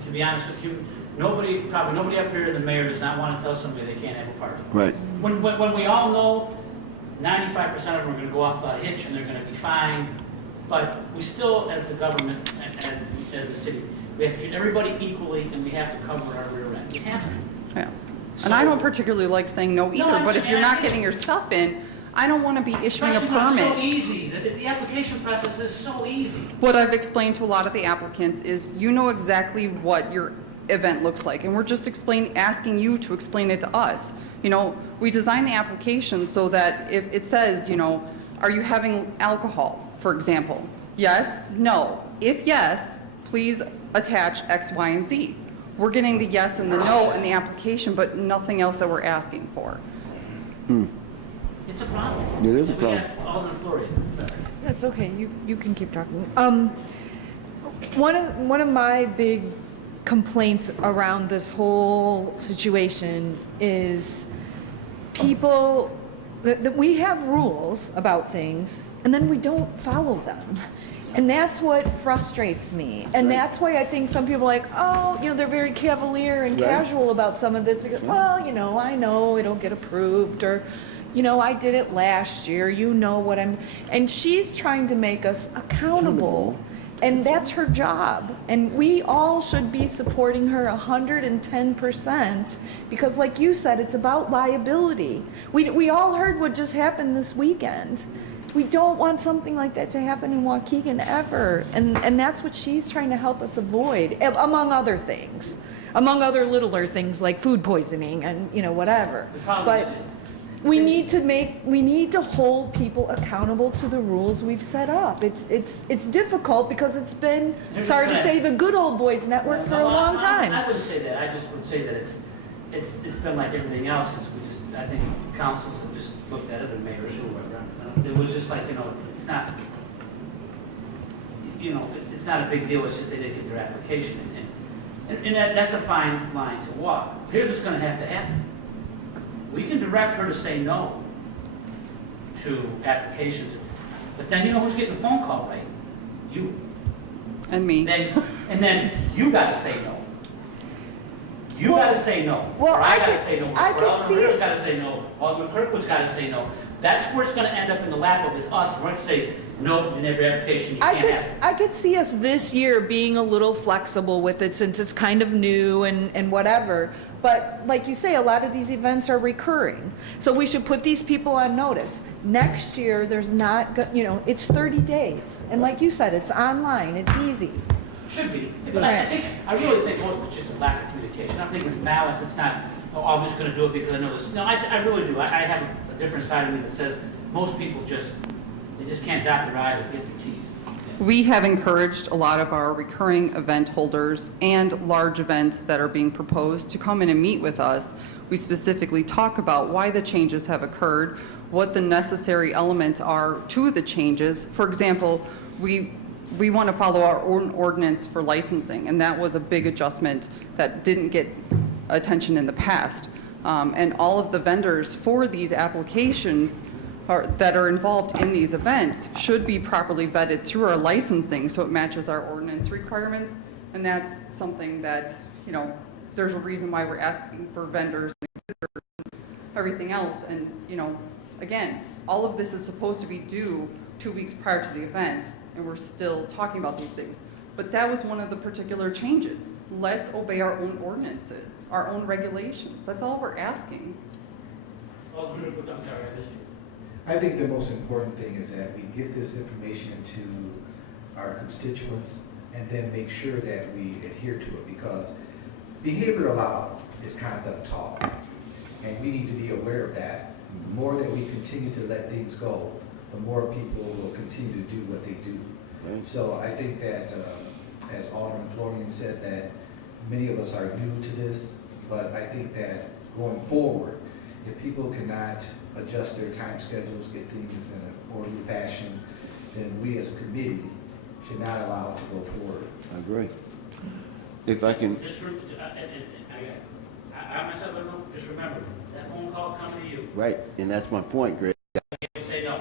to be honest with you, probably nobody up here, the mayor, does not want to tell somebody they can't have a party. Right. When we all know 95% of them are going to go off without a hitch and they're going to be fine, but we still, as the government, as a city, we have to treat everybody equally and we have to cover our rear end. We have to. Yeah. And I don't particularly like saying no either, but if you're not getting your stuff in, I don't want to be issuing a Especially when it's so permit. easy. The application process is so easy. What I've explained to a lot of the applicants is you know exactly what your event looks like, and we're just asking you to explain it to us. You know, we design the application so that if it says, you know, are you having alcohol, for example? Yes, no. If yes, please attach X, Y, and Z. We're getting the yes and the no in the application, but nothing else that we're asking for. It's a problem. It is a And problem. We got all the Florida. That's okay, you can keep talking. One of my big complaints around this whole situation is people, that we have rules about things and then we don't follow them. And that's what frustrates me. And that's why I think some people are like, oh, they're very cavalier and Right. casual about some of this because, well, I know it'll get approved or, I did it last year, what and she's trying to make us accountable. And that's her job. And we all should be supporting her 110% because like you said, it's about liability. We all heard what just happened this weekend. We don't want something like that to happen in Waukegan ever. And that's what she's trying to help us avoid, among other things. Among other littler things like food poisoning and, whatever. The problem But is- we need to hold people accountable to the rules we've set up. It's difficult because it's been, Here's sorry to the say, thing. the good old boys network for a long time. I wouldn't say that. I just would say that it's been like everything else. I think councils have just looked at it, and mayors or whatever. It was just like, it's not, it's not a big deal. It's just they didn't get their application. And that's a fine line to walk. Here's what's going to have to happen. We can direct her to say no to applications. But then you know who's getting the phone call, right? You. And me. And then you got to say no. You got to say no. Well, Or I got to say no. I Or could Alderman see Ritter's it. got to say no. Alderman Kirkwood's got to say no. That's where it's going to end up in the lap of us. We're going to say no in every application. You can't have it. I could see us this year being a little flexible with it since it's kind of new and whatever. But like you say, a lot of these events are recurring. So we should put these people on notice. Next year, there's not, it's 30 days. And like you said, it's online, it's easy. Should be. But I really think most of it's just a lack of communication. I think it's malice. It's not, I'm just going to do it because I know this. No, I really do. I have a different side of me that says most people they just can't dot their I's and get their T's. We have encouraged a lot of our recurring event holders and large events that are being proposed to come in and meet with us. We specifically talk about why the changes have occurred, what the necessary elements are to the changes. For example, we want to follow our own ordinance for licensing, and that was a big adjustment that didn't get attention in the past. And all of the vendors for these applications that are involved in these events should be properly vetted through our licensing so it matches our ordinance requirements. And that's something that, there's a reason why we're asking for vendors and everything else. And, again, all of this is supposed to be due 2 weeks prior to the event, and we're still talking about these things. But that was one of the particular changes. Let's obey our own ordinances, our own regulations. That's all we're asking. Alderman Ritterwood, I'm sorry, I missed you. I think the most important thing is that we get this information to our constituents and then make sure that we adhere to it, because behavior allowed is conduct taught. And we need to be aware of that. The more that we continue to let things go, the more people will continue to do what they do. Right. So I think that, as Alderman Florian said, that many of us are new to this, but I think that going forward, if people cannot adjust their time schedules, get things in an orderly fashion, then we as a committee should not allow it to go forward. I agree. If I can, I myself don't know, just remember, that phone call come to you. right, and that's my point, Greg. You can't say no.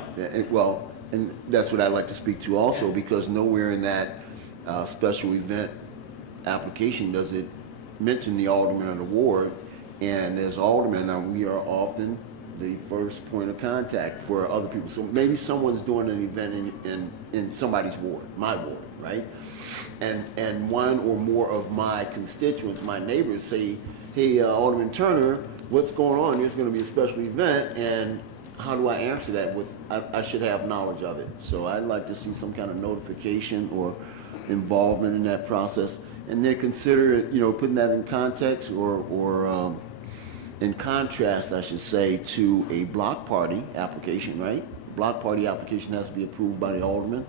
Well, and that's what I'd like to speak to also, because nowhere in that special event application does it mention the alderman of the ward. And as aldermen, we are often the first point of contact for other people. So maybe someone's doing an event in somebody's ward, my ward, right? And one or more of my constituents, my neighbors say, hey, Alderman Turner, what's going on? There's going to be a special event, and how do I answer that? I should have knowledge of it. So I'd like to see some kind of notification or involvement in that process, and then consider it, putting that in context or in contrast, I should say, to a block party application, right? Block party application has to be approved by the alderman.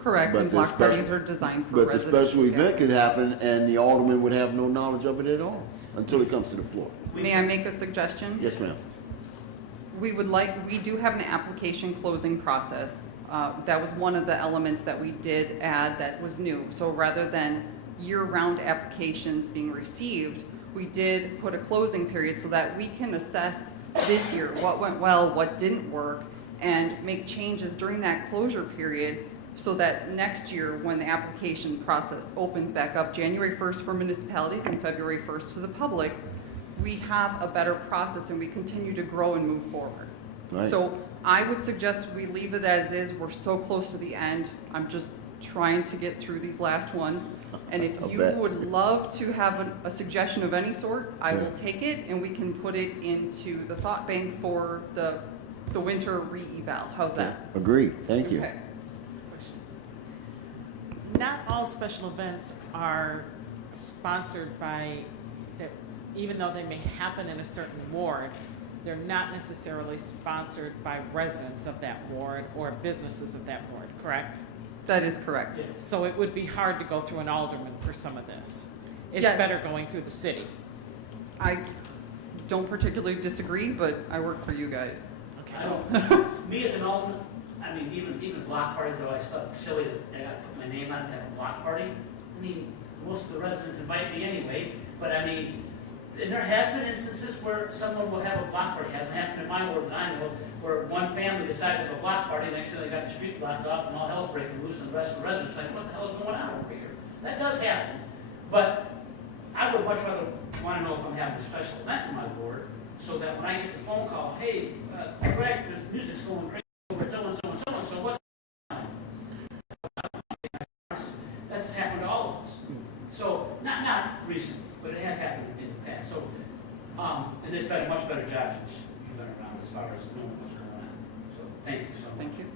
Correct, But and the block special- parties are designed for But the residential. special event could happen, and the alderman would have no knowledge of it at all until it comes to the floor. May I make a suggestion? Yes, ma'am. We do have an application closing process. That was one of the elements that we did add that was new. So rather than year-round applications being received, we did put a closing period so that we can assess this year what went well, what didn't work, and make changes during that closure period so that next year, when the application process opens back up, January 1st for municipalities and February 1st to the public, we have a better process and we continue to grow and move forward. Right. So I would suggest we leave it as is. We're so close to the end. I'm just trying to get through these last ones. And if I'll you bet. would love to have a suggestion of any sort, I Yeah. will take it and we can put it into the thought bank for the winter re-eval. How's that? Agreed, thank you. Okay. Not all special events are sponsored by, even though they may happen in a certain ward, they're not necessarily sponsored by residents of that ward or businesses of that ward, correct? That is correct. So it would be hard to go through an alderman for some of this. It's Yes. better going through the city. I don't particularly disagree, but I work for you guys. I don't, me as an alderman, I mean, even block parties, though I thought silly that I gotta put my name on it to have a block party. I mean, most of the residents invite me anyway, but I mean, and there has been instances where someone will have a block party. It hasn't happened in my ward that I know, where one family decides to have a block party, next thing they got the street blocked off and all hell's breaking loose and the rest of the residents like, what the hell is going on over here? That does happen. But I would much rather want to know if I'm having a special event in my ward, so that when I get the phone call, hey, Greg, there's music's going crazy over at so-and-so and so-and-so, what's going on? That's happened to all of us. So, not recent, but it has happened in the past. So, and there's been a much better job since you've been around as far as knowing what's going on. So, thank you so much. Thank you.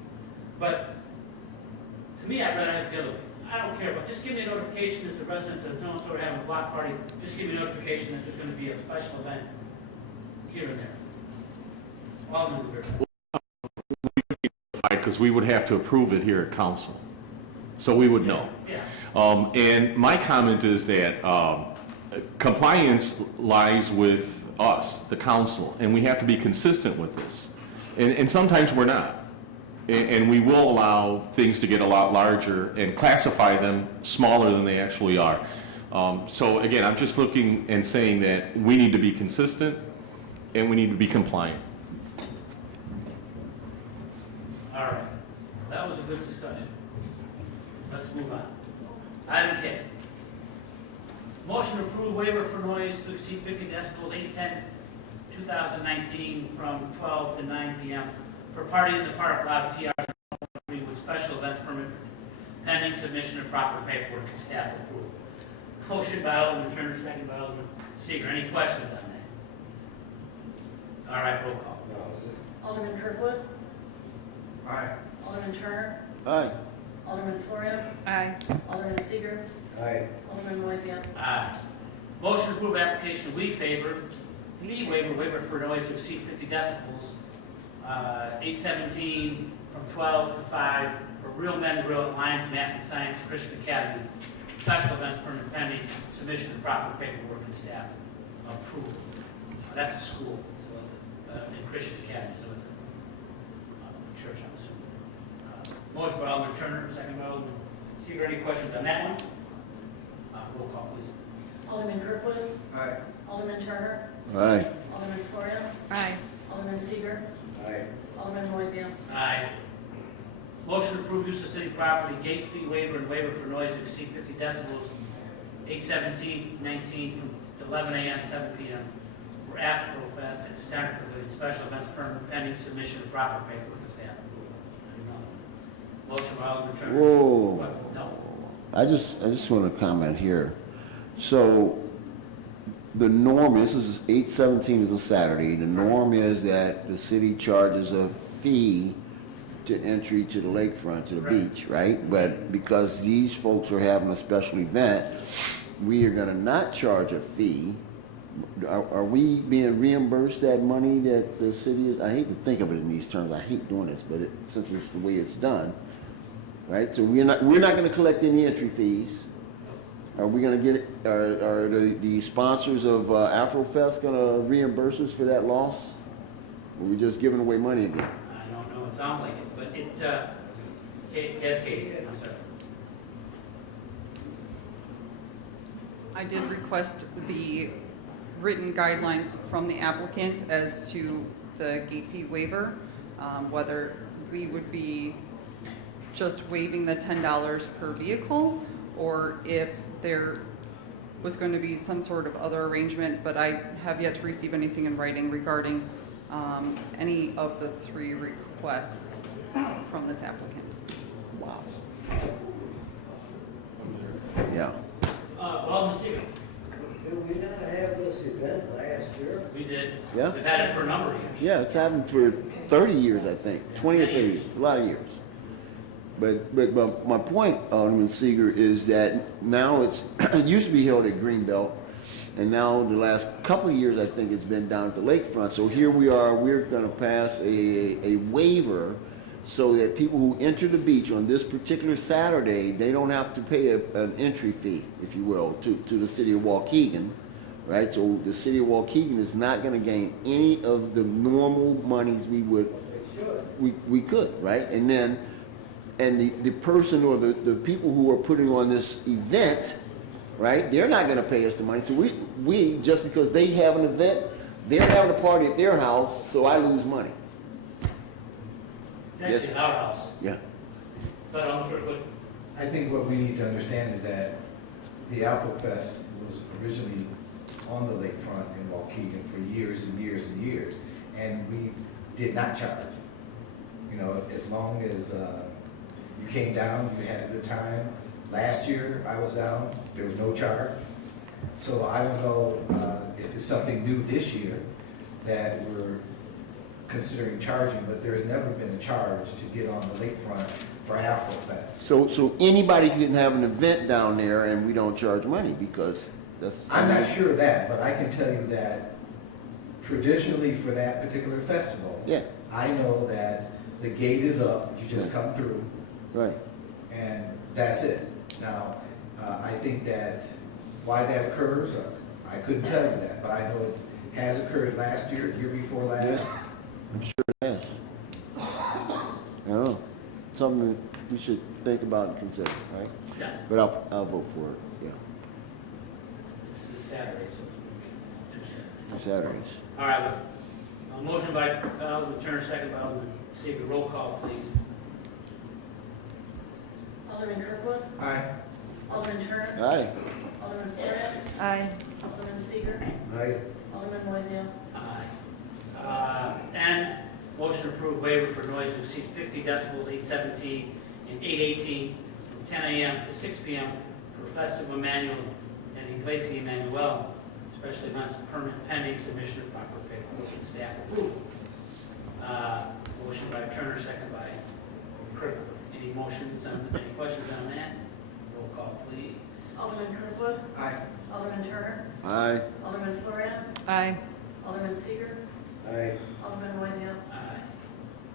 But, to me, I'd rather have the other way. I don't care, but just give me a notification that the residents of so-and-so are having a block party. Just give me a notification that there's going to be a special event here and there. Alderman Rivera. Because we would have to approve it here at council. So we would know. Yeah. And my comment is that compliance lies with us, the council, and we have to be consistent with this. And sometimes we're not. And we will allow things to get a lot larger and classify them smaller than they actually are. So again, I'm just looking and saying that we need to be consistent and we need to be compliant. All right. That was a good discussion. Let's move on. Item K. Motion to approve waiver for noise to exceed 50 decibels, 8/10/2019 from 12 to 9 p.m. for party in the park lot TR with special events permit pending submission of proper paperwork and staff approval. Motion by Alderman Turner, second by Alderman Seager. Any questions on that? All right, roll call. Alderman Kirkwood, Aye. Alderman Turner, Aye. Alderman Florian, Aye. Alderman Seager, Aye. Alderman Moiseo. Aye. Motion to approve application fee waiver for noise to exceed 50 decibels, 8/17 from 12 to 5 for Real Men Grill at Lions Math and Science Christian Academy. Special events permit pending submission of proper paperwork and staff approval. That's a school, so it's a Christian Academy, so it's a church, I'm assuming. Motion by Alderman Turner, second by Alderman Seager. Any questions on that one? Roll call, please. Alderman Kirkwood, Aye. Alderman Turner, Aye. Alderman Florian, Aye. Alderman Seager, Aye. Alderman Moiseo. Aye. Motion to approve use of city property, gate fee waiver and waiver for noise to exceed 50 decibels, 8/17/19 from 11 a.m. to 7 p.m. for Afro Fest at Standard Pavilion, special events permit pending submission of proper paperwork and staff approval. Motion by Alderman Turner. Whoa. What? No. I just want to comment here. So the norm, this is 8/17 is a Saturday. The norm is that the city charges a fee to entry to the lakefront, to the beach, right? But because these folks are having a special event, we are going to not charge a fee. Are we being reimbursed that money that the city is? I hate to think of it in these terms. I hate doing this, but since it's the way it's done, right? So we're not going to collect any entry fees. Are we going to get? Are the sponsors of Afrofest going to reimburse us for that loss? Or are we just giving away money again? I don't know. It sounds like it, but it, Cascade, I'm sorry. I did request the written guidelines from the applicant as to the gate fee waiver, whether we would be just waiving the $10 per vehicle, or if there was going to be some sort of other arrangement, but I have yet to receive anything in writing regarding any of the 3 requests from this applicant. Wow. Yeah. Alderman Seager. Did we not have this event last year? We did. Yeah. We've had it for a number of years. Yeah, it's happened for 30 years, I think, 20 or 30 years, a lot of years. But my point, Alderman Seeger, is that now it used to be held at Greenbelt, and now the last couple of years, I think it's been down at the lakefront. So here we are, we're gonna pass a waiver so that people who enter the beach on this particular Saturday, they don't have to pay an entry fee, if you will, to the city of Waukegan, right? So the city of Waukegan is not gonna gain any of the normal monies we could, right? And then, the person or the people who are putting on this event, right, they're not gonna pay us the money. So we just because they have an event, they're having a party at their house, so I lose money. It's actually in our house. Yeah. But I think what we need to understand is that the Alpha Fest was originally on the lakefront in Waukegan for years and years and years, and we did not charge. You know, as long as you came down, you had a good time. Last year I was down, there was no charge. So I don't know if it's something new this year that we're considering charging, but there's never been a charge to get on the lakefront for Afro Fest. So anybody can have an event down there and we don't charge money because that's... I'm not sure of that, but I can tell you that traditionally for that particular festival, Yeah. I know that the gate is up, you just come through, Right. and that's it. Now, I think that why that occurs, I couldn't tell you that, but I know it has occurred last year, year before last. I'm sure it has. I don't know. Something that we should think about and consider, right? Yeah. But I'll vote for it, yeah. This is Saturday, so it's 2 Saturdays. Saturdays. All right, well, a motion by Alderman Turner, second by Alderman Seager. Roll call, please. Alderman Kirkwood, Aye. Alderman Turner, Aye. Alderman Flores, Aye. Alderman Seager, Aye. Alderman Moiseo. Aye. And motion to approve waiver for noise to exceed 50 decibels, 817 and 818 from 10 a.m. to 6 p.m. for Festival Emmanuel and Iglesia Emmanuel, special events permit pending submission of proper paperwork and staff approval. Motion by Turner, second by Kirkwood. Any motions on, any questions on that? Roll call, please. Alderman Kirkwood, Aye. Alderman Turner, Aye. Alderman Flores, Aye. Alderman Seager, Aye. Alderman Moiseo. Aye.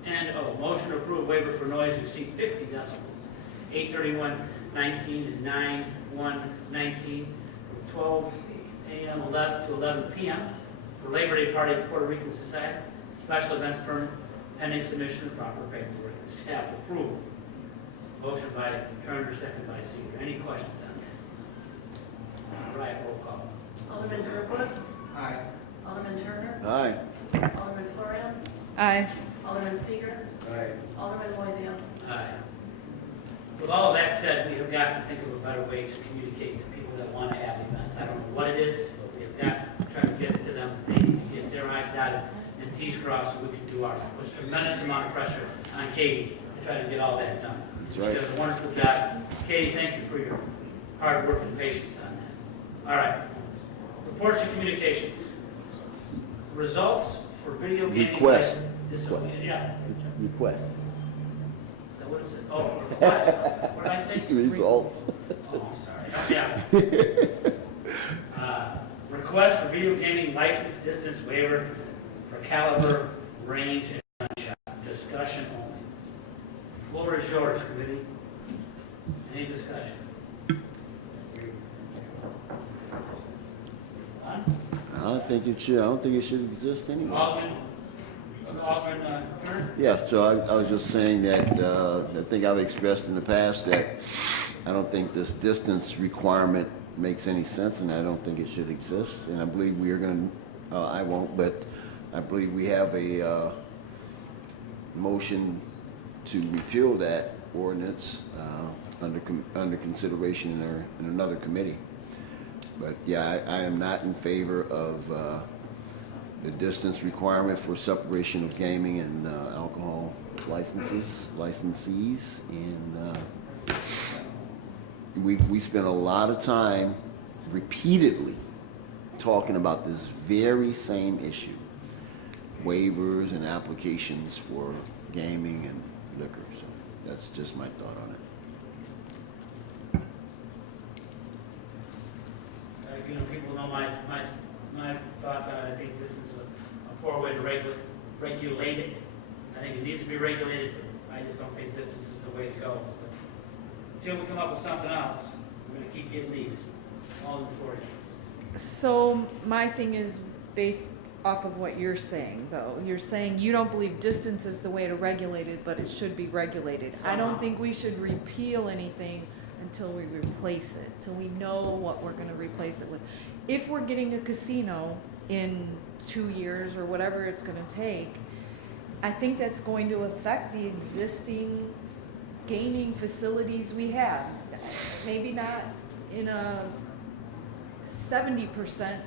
And, motion to approve waiver for noise to exceed 50 decibels, 8:31:19 and 9:1:19, from 12 a.m. 11 to 11 p.m. for Labor Day Party at Puerto Rican Society, special events permit, pending submission of proper paperwork and staff approval. Motion by Turner, second by Seager. Any questions on that? All right, roll call. Alderman Kirkwood, Aye. Alderman Turner, Aye. Alderman Flores, Aye. Alderman Seager, Aye. Alderman Moiseo. Aye. With all of that said, we have got to think of a better way to communicate to people that want to have events. I don't know what it is, but we have got to try to get it to them. They need to get their I's dotted and T's crossed so we can do ours. It was a tremendous amount of pressure on Katie to try to get all that done. That's right. She does a wonderful job. Katie, thank you for your hard work and patience on that. All right. Reports and communications. Results for video gaming. Request. Yeah. Request. What is it? Oh, request. What did I say? Results. Oh, I'm sorry. Yeah. Request for video gaming license distance waiver for caliber, range, and gunshot. Discussion only. Floor is yours, committee. Any discussion? Huh? I don't think it should exist anyway. Alderman Turner? Yeah, so I was just saying that, I think I've expressed in the past that I don't think this distance requirement makes any sense, and I don't think it should exist. And I believe we are going to, I won't, but I believe we have a motion to repeal that ordinance under consideration in another committee. But yeah, I am not in favor of the distance requirement for separation of gaming and alcohol licensees. And we spent a lot of time repeatedly talking about this very same issue. Waivers and applications for gaming and liquor. So that's just my thought on it. People know my thoughts on it. I think this is a poor way to regulate it. I think it needs to be regulated, but I just don't think distance is the way to go. But until we come up with something else, we're going to keep getting these all in the 40. So my thing is based off of what you're saying, though. You're saying you don't believe distance is the way to regulate it, but it should be regulated. I don't think we should repeal anything until we replace it, till we know what we're going to replace it with. If we're getting a casino in 2 years or whatever it's going to take, I think that's going to affect the existing gaming facilities we have. Maybe not in a 70%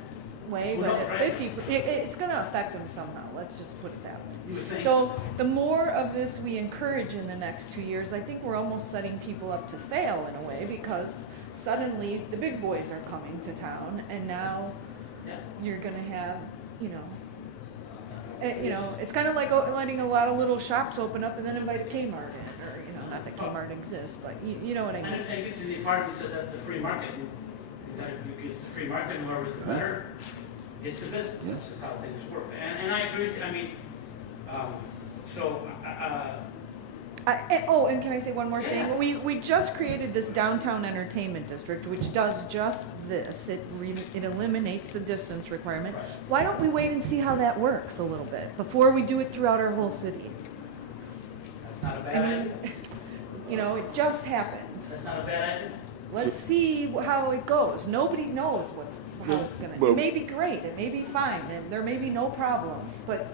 way, but at 50%, it's going to affect them somehow. Let's just put it that way. So the more of this we encourage in the next 2 years, I think we're almost setting people up to fail in a way, because suddenly the big boys are coming to town, and now you're going to have, it's kind of like letting a lot of little shops open up and then invite Kmart in, or, not that Kmart exists, but you know what I mean. And if you get to the part that says that's the free market, you use the free market, and whoever's the better, it's the business. That's just how things work. And I agree with you. I mean, and can I say one more thing? We just created this downtown entertainment district, which does just this. It eliminates the distance requirement. Why don't we wait and see how that works a little bit before we do it throughout our whole city? that's not a bad idea. It just happens. That's not a bad idea. Let's see how it goes. Nobody knows how it's gonna. It may be great. It may be fine, and there may be no problems. But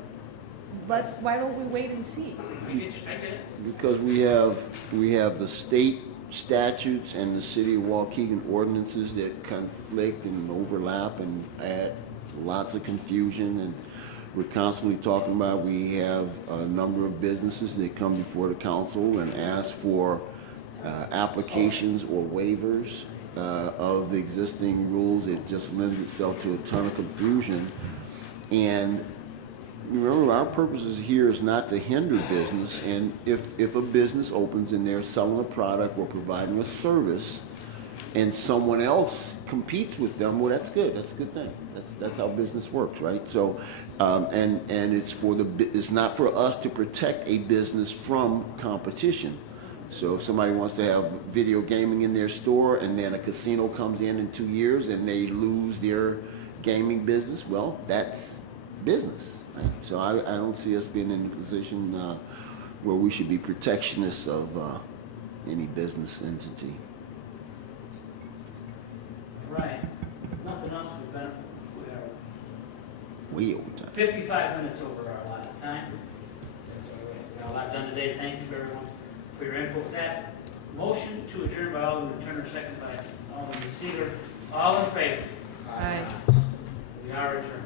why don't we wait and see? I get it. Because we have the state statutes and the city of Waukegan ordinances that conflict and overlap and add lots of confusion, and we're constantly talking about, we have a number of businesses that come before the council and ask for applications or waivers of the existing rules. It just lends itself to a ton of confusion. And remember, our purpose here is not to hinder business, and if a business opens and they're selling a product or providing a service and someone else competes with them, well, that's good. That's a good thing. That's how business works, right? So, and it's not for us to protect a business from competition. So if somebody wants to have video gaming in their store and then a casino comes in 2 years and they lose their gaming business, well, that's business. Right? So I don't see us being in a position where we should be protectionists of any business entity. Right. Nothing else. Way over time. 55 minutes over our allotted time. We got a lot done today. Thank you, everyone, for your input with that. Motion to adjourn by Alderman Turner, second by Alderman Seeger. All in favor? Aye. We are adjourned.